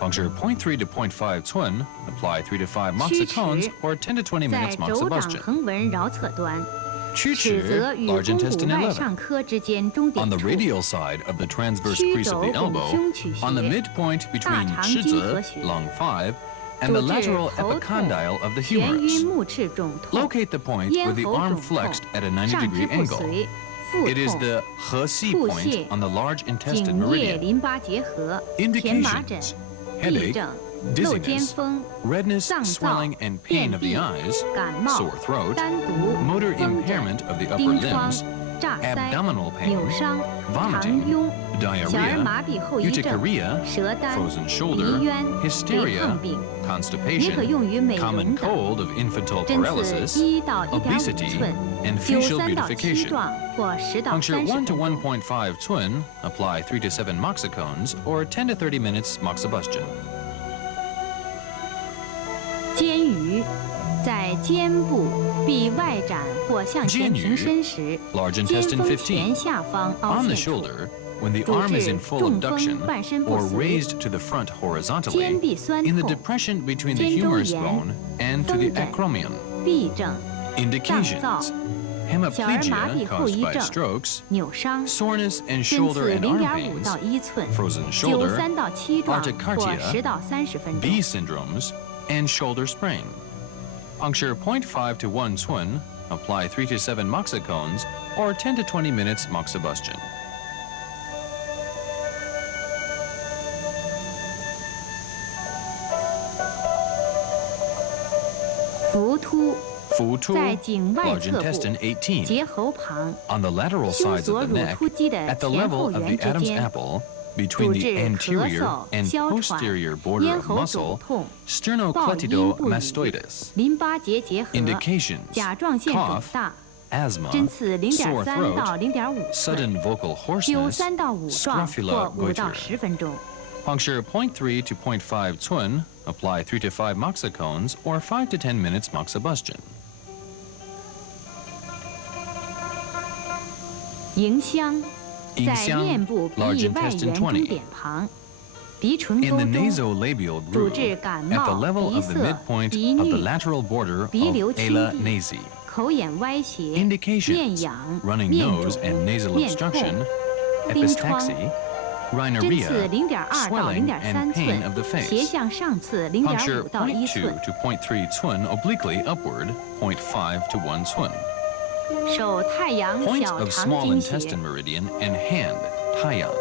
Puncture 0.3 to 0.5 twin, apply 3 to 5 moxicons or 10 to 20在 minutes 肘掌 moxibustion. 横纹桡侧端， Chu 尺泽与 large 肱骨 intestine 外 11. 上髁之间中 On 点 the 处， radial side of the transverse 曲 crease 肘 of the 拱 elbow, 胸曲 on the 穴， midpoint between 大肠经合 Chizhe, 穴， lung 5, and 主 the 治 lateral 头痛、 epicondyle of the 眩晕 humerus. 目赤肿痛、 Locate the point 咽 with the 喉 arm 肿痛、 flexed at a 90上肢 degree 不 angle. 遂、腹 It is 痛、 the He-Si 腹 point 泻、 on the large intestine 颈液 meridian. 淋巴结核、荨麻疹、 Indications: 痹 headache, 症、漏尖 dizziness, 风、 redness, 脏燥、 swelling, and pain 便 of the 秘、 eyes, 感冒、 sore throat, 单独、 motor 风疹、 impairment of the upper 疔疮 limbs, 炸腮、 abdominal pain, 扭伤、肠 vomiting, 痈、小儿 diarrhea, 麻痹后遗症、 urticaria, 舌丹、 frozen 鼻 shoulder, 渊、肥 hysteria, 胖病，也可 constipation, 用于美 common 容的。 cold of infantile 针刺 paralysis, 1到 1.5 obesity, 寸， and 灸 facial 3到7 beautification. 壮或10到 Puncture 30 1 to 分钟。 1.5 twin, apply 3 to 7 moxicones or 10 to 30 minutes moxibustion. 肩盂，在肩部臂外展或向前平伸时， large 肩 intestine 峰 15. 前下方凹 On the 陷处， shoulder, when the 主 arm is 治 in full 中 abduction 风、半身不 or 遂、 raised to the front 肩 horizontally, 臂酸 in the 痛、 depression between the 肩周 humerus 炎、 bone and to the 风疹、 acromion. 痹症、 Indications: 小儿麻痹 hemiplegia 后 caused 遗 by 症、 strokes, 扭伤， soreness and 针 shoulder 刺 and arm 0.5 到 pains, 1寸， frozen 灸 shoulder, 3到7壮或 urticaria, 10到30分钟。 B syndromes, and shoulder sprain. Puncture 0.5 to 1 twin, apply 3 to 7 moxicones or 10 to 20 minutes moxibustion. 浮突， Futu, 在颈外 large 侧 intestine 部 18. 结喉旁 On the lateral 胸 sides 锁 of the 乳 neck, 突肌的 at the 前 level 后 of the 缘之 Adam's 间， apple, between 主 the 治咳 anterior 嗽、 and 哮喘、 posterior border 咽 of 喉肿 muscle, 痛、暴音不语、 sternocleidomastoides. 淋巴结结核、 Indications: 甲状腺肿 cough, 大， asthma, 针刺 sore 0.3到 throat, 0.5 寸， sudden vocal 灸 hoarseness, 3到5壮 scrofula 或5到 goiter. 10分钟。 Puncture 0.3 to 0.5 twin, apply 3 to 5 moxicones or 5 to 10 minutes moxibustion. 迎香，在 Yingxiang, 面部鼻 large 翼外 intestine 缘中 20. 点旁，鼻唇 In 沟 the 中， nasolabial 主 groove, 治感 at the 冒、 level 鼻 of the 塞、 midpoint 鼻 of the 衄、 lateral border of 鼻流清 ala 闭、 nasi. 口眼歪斜、 Indications: 面痒、 running 面 nose 肿、 and nasal 面 obstruction, 痛、疔疮。 epistaxy, 针刺 rhinorrhea, 0.2到 swelling 0.3 and pain of the 寸， face. 斜向上刺 Puncture 0.5到1 0.2 寸， to 0.3 twin obliquely upward, 0.5 to 1 twin. 手太阳 Points 小 of 肠 small 经穴 intestine。meridian and hand, Taiyan.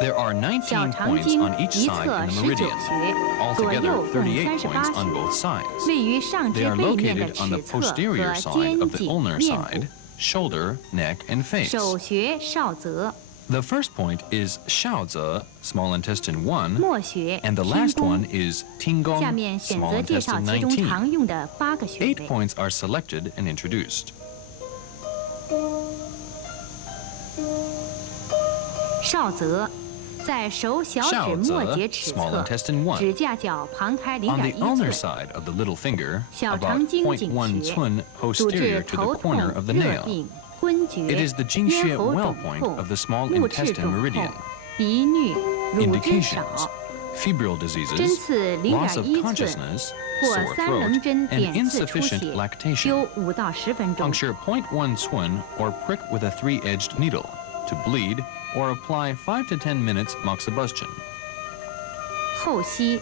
There are 小 19肠 points 经 on each 一 side 侧 in the 19 meridian. 穴，左 Altogether, 右共 38 38 points on 穴， both sides. 位于上 They 肢 are 背面的 located on the 尺侧 posterior 和 side 肩 of the 颈 ulnar 面部 side,。shoulder, neck, and face. 手穴少泽， The first point is Shaozi, small intestine 1, 末穴 and the 天 last 宫 one。is Tingong, 下面选 small 择介绍 intestine 其中 19. 常用的8个穴 8位。 points are selected and introduced. 少泽，在手小指末节 Shaozi, 尺 small 侧， intestine 1. 指甲角旁开 On the 0.1 ulnar 寸， side of the little finger, 小 about 肠经 0.1 井穴， twin 主治 posterior to 头 the 痛、 corner of the 热 nail. 病、昏厥、 It is the Jingxue 咽喉 well 肿 point 痛、 of the small 目赤 intestine 肿 meridian. 痛、鼻衄、乳汁 Indications: 少， febrile 针 diseases, 刺 loss of 0.1 寸 consciousness, 或 sore 3棱 throat, 针 and 点刺出 insufficient 血， lactation. 灸5到10分钟。 Puncture 0.1 twin or prick with a 3-edged needle to bleed or apply 5 to 10 minutes moxibustion. 后溪，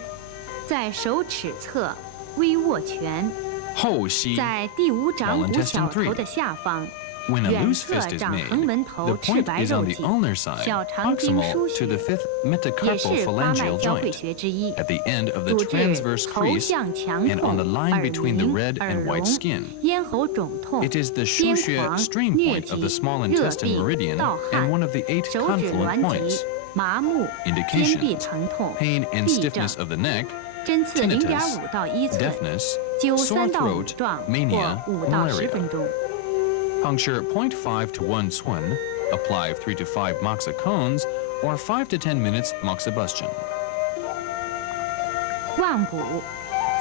在手尺侧微握拳，后溪在第五掌 Small 骨小 intestine 头 3. 的下方， When a 远 loose 侧 fist is 掌 made, 横纹 the 头赤 point 白 is 肉 on the 颈， ulnar side, 小肠经 proximal 腧 to 穴 the fifth 也 metacarpal 是八脉 phalangeal 交会 joint, 穴之一， at the end of the 主治 transverse 头 crease 项强 and on the 痛、 line 耳 between the 鸣、 red 耳 and white 聋、 skin. 咽喉肿痛、 It is the 癫 腧穴 狂、 stream 疟 point of the 疾、 small 热 intestine 病、 meridian 盗 and 汗、 one of the 8手指 confluent 挛急 points. 麻木、肩臂 Indications: 疼痛、 pain and 痹症 stiffness of the neck, 针刺 tinnitus, 0.5到1寸， deafness, 灸 sore 3到5 throat, 壮 mania, 或5到10 malaria. 分钟。 Puncture 0.5 to 1 Cun, apply 3 to 5 moxacones, or 5 to 10 minutes moxibustion. 腕骨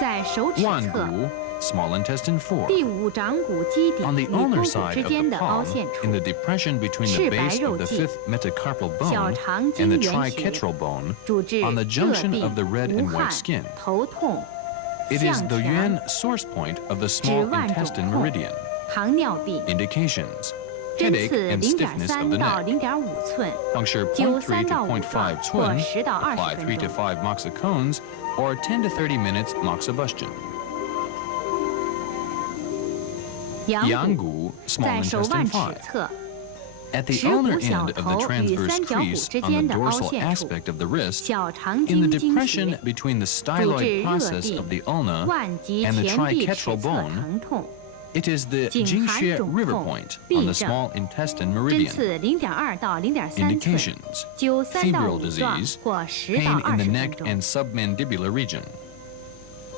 在手指侧 Wangu, small intestine 4. 第五掌骨基底 On the 与肱 ulnar 骨 side 之 of 间 the 的凹 palm, 陷 in 处， the depression between the 赤白 base 肉 of the 际 fifth metacarpal 小 bone 肠 and the 经原穴， trichetral bone, 主治 on the 热 junction 病 of the red 无 and 汗 white skin. 头痛、 It 向 is the 强 yuan source point of the small 指腕肿 intestine 痛 meridian. 糖尿病。 Indications: 针 headache 刺 and stiffness of the 0.3到 neck. 0.5寸， Puncture 灸 0.3 3 to 到5 0.5 壮或 Cun, 10到 apply 20 分 3 to 钟。 5 moxacones, or 10 to 30 minutes moxibustion. 阳骨 Yangu, small 在手 intestine 腕尺 5. 侧， At the 耻 ulnar 骨小 end of the 头与 transverse 三角骨 crease 之 on 间 the 的凹 dorsal 陷处， aspect of the wrist, 小肠 in 经 the 经 depression 穴， between the 主治 styloid 热 process 病 of the ulna 腕及 and the 前臂尺 trichetral 侧 bone, 疼痛， it is the 颈寒 Jingxue 肿 river 痛 point 痹 on the 症 small intestine 针 meridian. 刺0.2到0.3寸， Indications: 灸3到 febrile 5壮 disease, 或10到 pain in the 20 分 neck 钟。 and submandibular region.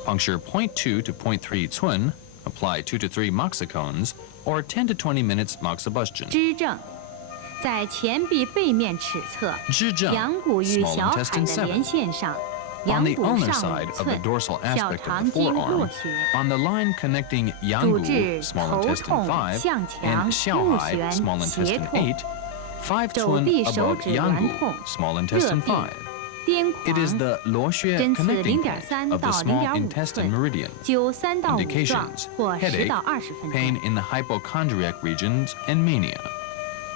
Puncture 0.2 to 0.3 Cun, apply 2 to 3 moxacones, or 10 to 20 minutes moxibustion. 支正在前臂背面尺侧， Zhizheng, 阳骨与 small 小海 intestine 的连 7. 线上， On 阳 the 骨 ulnar 上 side 5 of the 寸， dorsal 小 aspect 肠 of the 经络 forearm, 穴， on the line connecting 主 Yangu, 治 small 头 intestine 痛、 5, 向 and 强、目 Xiaohai, 眩、 small 胁 intestine 痛、 8, 5 手 Cun 臂手 above 指挛 Yangu, 痛、 small 热 intestine 病、 5. 癫 It is 狂， the 罗穴 针刺 connecting 0.3 point of the 到 small 0.5 intestine 寸， meridian. 灸3到5壮 Indications: 或10 headache, 到20分 pain 钟。 in the hypochondriac regions, and mania.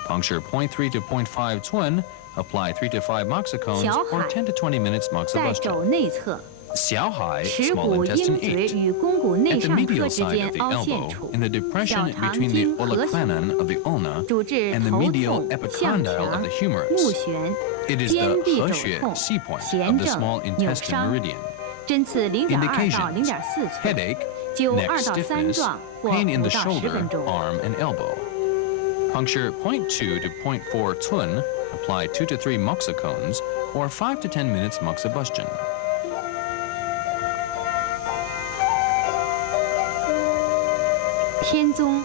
Puncture 0.3 to 0.5 Cun, apply 3 to 5 moxacones, or 10 to 20 minutes 在肘 moxibustion. 内侧， Xiaohai, 耻 small 骨 intestine 鹰嘴 8. 与肱骨内 At the 上颌 medial 之 side 间 of the 凹陷 elbow, 处， in the depression 小肠 between the 经核心， olecranon of the ulna 主治 and the 头 medial 痛、向 epicondyle of 强、 the 目 humerus. 眩、 It is 肩 the 臂 he 肘 穴 痛、 C point 痫 of the 症 small、扭 intestine 伤， meridian. 针刺0.2到 Indications: 0.4寸， headache, 灸 neck 2到3 stiffness, 壮或 pain in 5 the 到10 shoulder, 分钟。 arm, and elbow. Puncture 0.2 to 0.4 Cun, apply 2 to 3 moxacones, or 5 to 10 minutes moxibustion. 天宗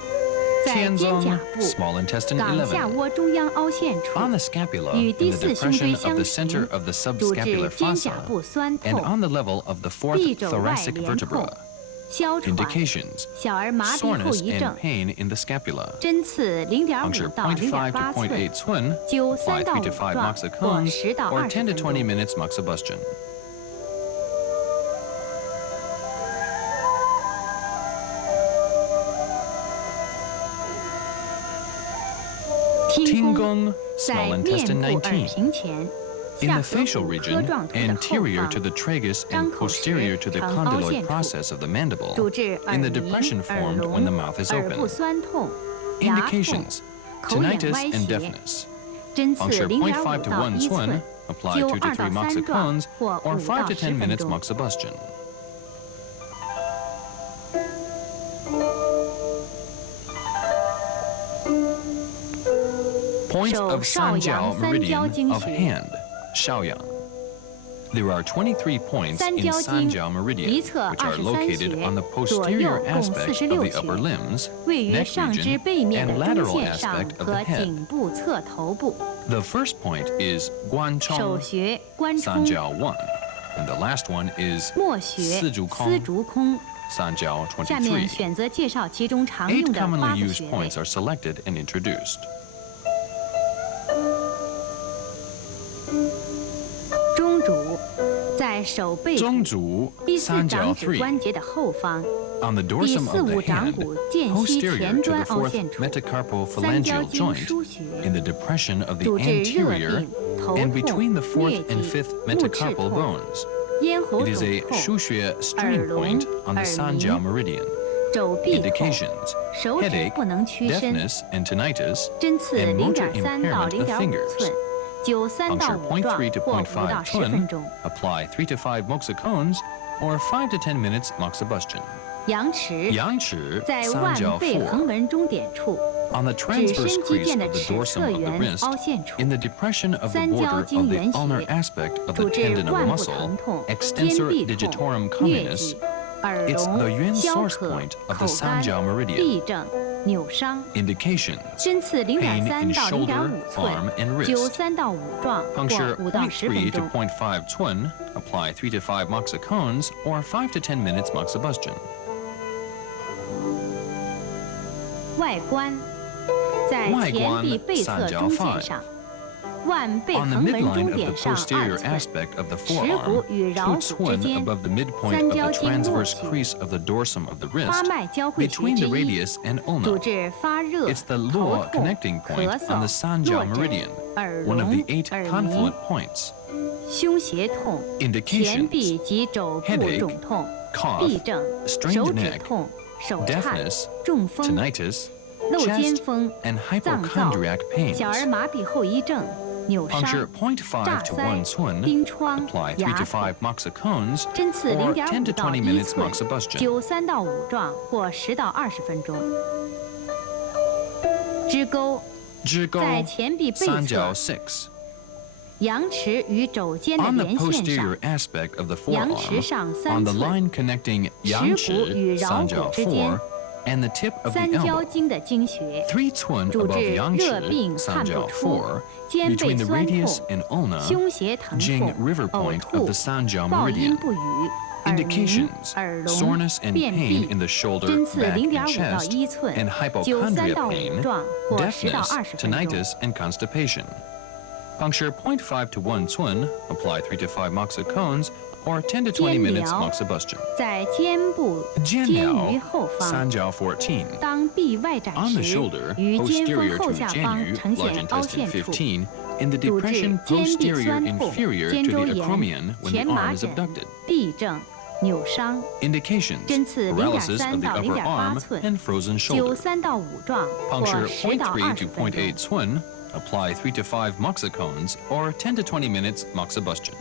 在肩胛 Tianzong, 部 small intestine 冈下 11. 窝中央凹陷处， On the scapula, 与 in 第 the 四胸椎 depression of 相 the 寻， center of the 主治 subscapular 肩胛 fossa, 部酸 and 痛、 on the level of the fourth 臂肘外 thoracic 连痛 vertebra. 哮喘、 Indications: 小儿麻痹后 soreness 遗症 and。pain in the scapula. 针刺 Puncture 0.5到 0.5 to 0.8 寸， 0.8 Cun, 灸 apply 3到 3 to 5 5壮或 moxacones, 10到 or 20 10 to 分 20 钟。 minutes moxibustion. 听宫 Tingong, 在 small 面 intestine 部耳 19. 屏前， In 下 the 颌 facial 骨科 region, 状图的后 anterior 方 to the tragus 张 and 口 posterior 时 to the 呈凹 condyloid 陷处， process of the mandible, 主治耳 in the 鸣、 depression 耳 formed 聋 when the mouth is 耳部 open. 酸痛、牙痛、 Indications: 口眼 tinnitus 歪 and 斜。 deafness. 针刺 Puncture 0.5 0.5 to 到 1 1 寸 Cun,，apply 灸 2 to 2 到 3 3壮 moxacones, 或 or 5到 5 to 10 10 分 minutes 钟。 moxibustion. Point 手 of 少阳 Sanjiao 三焦 meridian 经 of 穴。 hand, Shaoyang. There are 23 points 三 in 焦经 Sanjiao 一 meridian, 侧 which are 23 located 穴 on the， 左右 posterior 共 aspect of 46 the upper 穴， limbs, 位于 neck 上肢 region, 背面 and 的中 lateral 线上 aspect of the 和 head. 颈部侧头部。 The first point is 手 Guanchong 穴关冲， Sanjiao 1, and the last one is 末穴四足空丝竹空。 Sanjiao 下面 23. 选择介绍其中常 8用的8 commonly 个 used 穴位 points。are selected and introduced. 中主在手背中部足第四 Sanjiao 掌指 3. 关节的后方， On the 第 dorsum 四 of 五 the 掌 hand, 骨间隙 posterior 前 to 端 the 凹 fourth 陷处， metacarpal 三焦 phalangeal 经 joint, 腧穴， in the depression of the 主治热 anterior 病、头 and 痛、 between the 疟 fourth and 疾、 fifth 目赤 metacarpal 痛、 bones. 咽喉 It is 肿 a 痛、 shuxue stream 耳聋、 point on the 耳鸣。 Sanjiao meridian. 手臂痛， Indications: 手指 headache, 不能屈伸， deafness and tinnitus, 针刺 and motor 0.3到 impairment of 0.5 fingers. 寸，灸3到 Puncture 5壮 0.3 to 或5 0.5 到10分 twin, 钟。 apply 3 to 5 moxicons, or 5 to 10 minutes moxibustion. 阳池 阳池在三腕角背 4. 横纹中点处， On the 指 transverse 伸肌 crease 腱的 of the 尺 dorsum 侧 of the 缘 wrist, 凹陷处， in the depression of the 三角 border 经 of the 原 ulnar 血， aspect of 主 the 治 tendon of 腕部 muscle, 疼痛、肩 extensor 臂痛、 digitorum 疟 communis, 疾、耳 it's 聋、 the yuan 消 source 渴、 point of 口 the 干、 sanjiao meridian. 痹症、扭伤。 Indications: 针刺 pain in 0.3到 shoulder, 0.5 寸， arm, and 灸 wrist. 3到5壮或 Puncture 5到10 0.3 分 to 钟。 0.5 twin, apply 3 to 5 moxicones, or 5 to 10 minutes moxibustion. 外观在前臂背侧中线上，腕背 On the 横纹 midline 中 of the 点上 posterior 2寸， aspect of the 耻 forearm, 骨与桡 2骨之 twin 间， above the midpoint 三 of 焦 the 经络 transverse 起， crease of the dorsum of the 八 wrist, 脉交汇穴 between 之 the 一， radius and 主 ulna. 治发热、 It's the 头 Luo 痛、 connecting point 咳 on the 嗽、 Sanjiao 落枕、 meridian, 耳 one of 聋 the 8、耳鸣、 confluent points. 胸胁痛、前 Indications: 臂及肘部 headache, 肿痛、 cough, 痹症、 strained 手指 neck, 痛、手颤、 deafness, 中风、 tinnitus, 漏尖 chest, 风、 and 脏燥、 hypochondriac pains. 小儿麻痹后遗症、扭 Puncture 伤、 0.5 炸 to 腮、 1 twin, 疔疮、 apply 3 牙 to 痛。 5 moxicones, 针刺 or 0.5 10 to 到 20 1 minutes 寸， moxibustion. 灸3到5壮或10到20分钟。支沟在前臂背三侧角6. 阳池与肘间的 On the 连线上， posterior aspect of the 阳 forearm, 池上 on 3 the 寸， line connecting 耻骨与 Yangchi, 桡骨 Sanjiao 之间， 4, and the tip of the 三焦 elbow. 经的经穴， 3 twin 主 above 治热 Yangchi, 病汗不 Sanjiao 出 4, 肩 between 背 the 酸 radius 痛、 and ulna, 胸胁疼 Jing 痛、 river 呕 point of 吐 the、Sanjiao 暴音 meridian. 不语、耳鸣、 Indications: 耳聋、 soreness and 便 pain 秘 in the shoulder, 针刺 back, and 0.5到 chest, 1寸， and 灸3 hypochondria 到5 pain, 壮或10到 deafness, 20分钟。 tinnitus, and constipation. Puncture 0.5 to 1 twin, apply 3 to 5 moxicones, or 10 to 20 minutes 肩髎 moxibustion. 在肩部、肩盂后方， Sanjiao 14. 当臂外展 On the 时， shoulder, 于肩峰 posterior 后 to 下方 Jianyu, 呈 large 现凹 intestine 陷处， 15, in the 主治 depression 肩臂 posterior 酸痛、 inferior 肩 to 周 the 炎、 acromion when 前 the 麻 arm is 疹、 abducted. 痹症、扭伤。 Indications: 针刺 paralysis 0.3 of the 到 upper 0.8 arm 寸， and frozen 灸 shoulder. 3到5壮或 Puncture 10到 0.3 20 to 分钟。 0.8 twin, apply 3 to 5 moxicones, or 10 to 20 minutes moxibustion.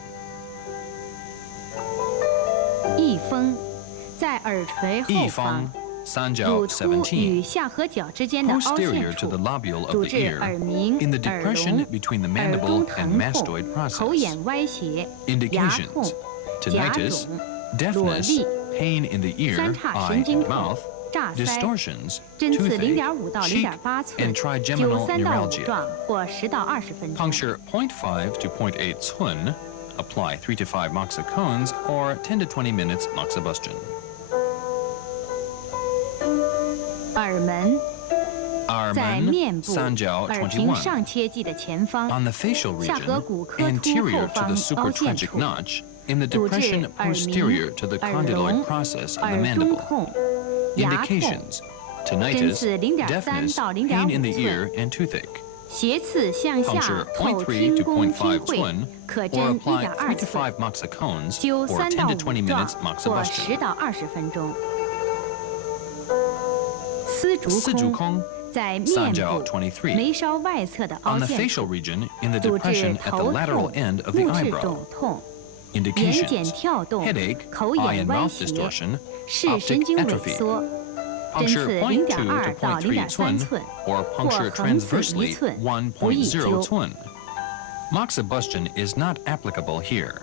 翳风在耳垂后一方方，Sanjiao 乳突与 17. 下颌角之间的凹 Posterior 陷 to 处， the lobule 主 of the 治 ear, 耳鸣、 in the 耳 depression 聋、 between the 耳 mandible 中 and 疼痛、 mastoid 口 process. 眼歪斜、牙 Indications: 痛、颊 tinnitus, 肿、 deafness, 裸 pain in the ear, 三叉 eye, 神经 and 痛 mouth, 炸腮。 distortions, 针刺 toothache, 0.5到 cheek, 0.8 寸， and 灸 trigeminal 3到5 neuralgia. 壮或10到20分钟。 Puncture 0.5 to 0.8 twin, apply 3 to 5 moxicones, or 10 to 20 minutes moxibustion. 耳门在 Armen, 面部 Sanjiao 耳屏21. 上切迹的前方， On the facial 下 region, 颌骨科突 anterior 后 to 方 the 凹陷 supratrachec 处， notch, in the 主治 depression 耳鸣、 posterior to the 耳 condyloid 聋、 process of the 耳中 mandible. 痛、牙痛。 Indications: 针 tinnitus, 刺0.3 deafness, 到 pain in the 0.5 ear, 寸， and toothache. 斜刺向下 Puncture 透 0.3 听 to 宫 0.5 听会， twin, 可 or 针 apply 3 1.2 to 寸， 5 moxicones, 灸 or 3到 10 to 20 5壮 minutes 或 moxibustion. 10到20分钟。丝竹四足空空在面 Sanjiao 部23. 眉梢外侧的凹 On the 陷 facial 处， region, in the 主治 depression at the 头 lateral 痛、 end of the 目视 eyebrow. 肿痛、眼睑 Indications: 跳动、 headache, 口 eye 眼 and 歪 mouth 斜、 distortion, 视神 optic 经萎 atrophy. 缩。针 Puncture 刺 0.2 0.2 to 到 0.3 0.3 twin, 寸， or 或 puncture 横刺1 transversely 寸，不宜 1.0 灸。 twin. Moxibustion is not applicable here.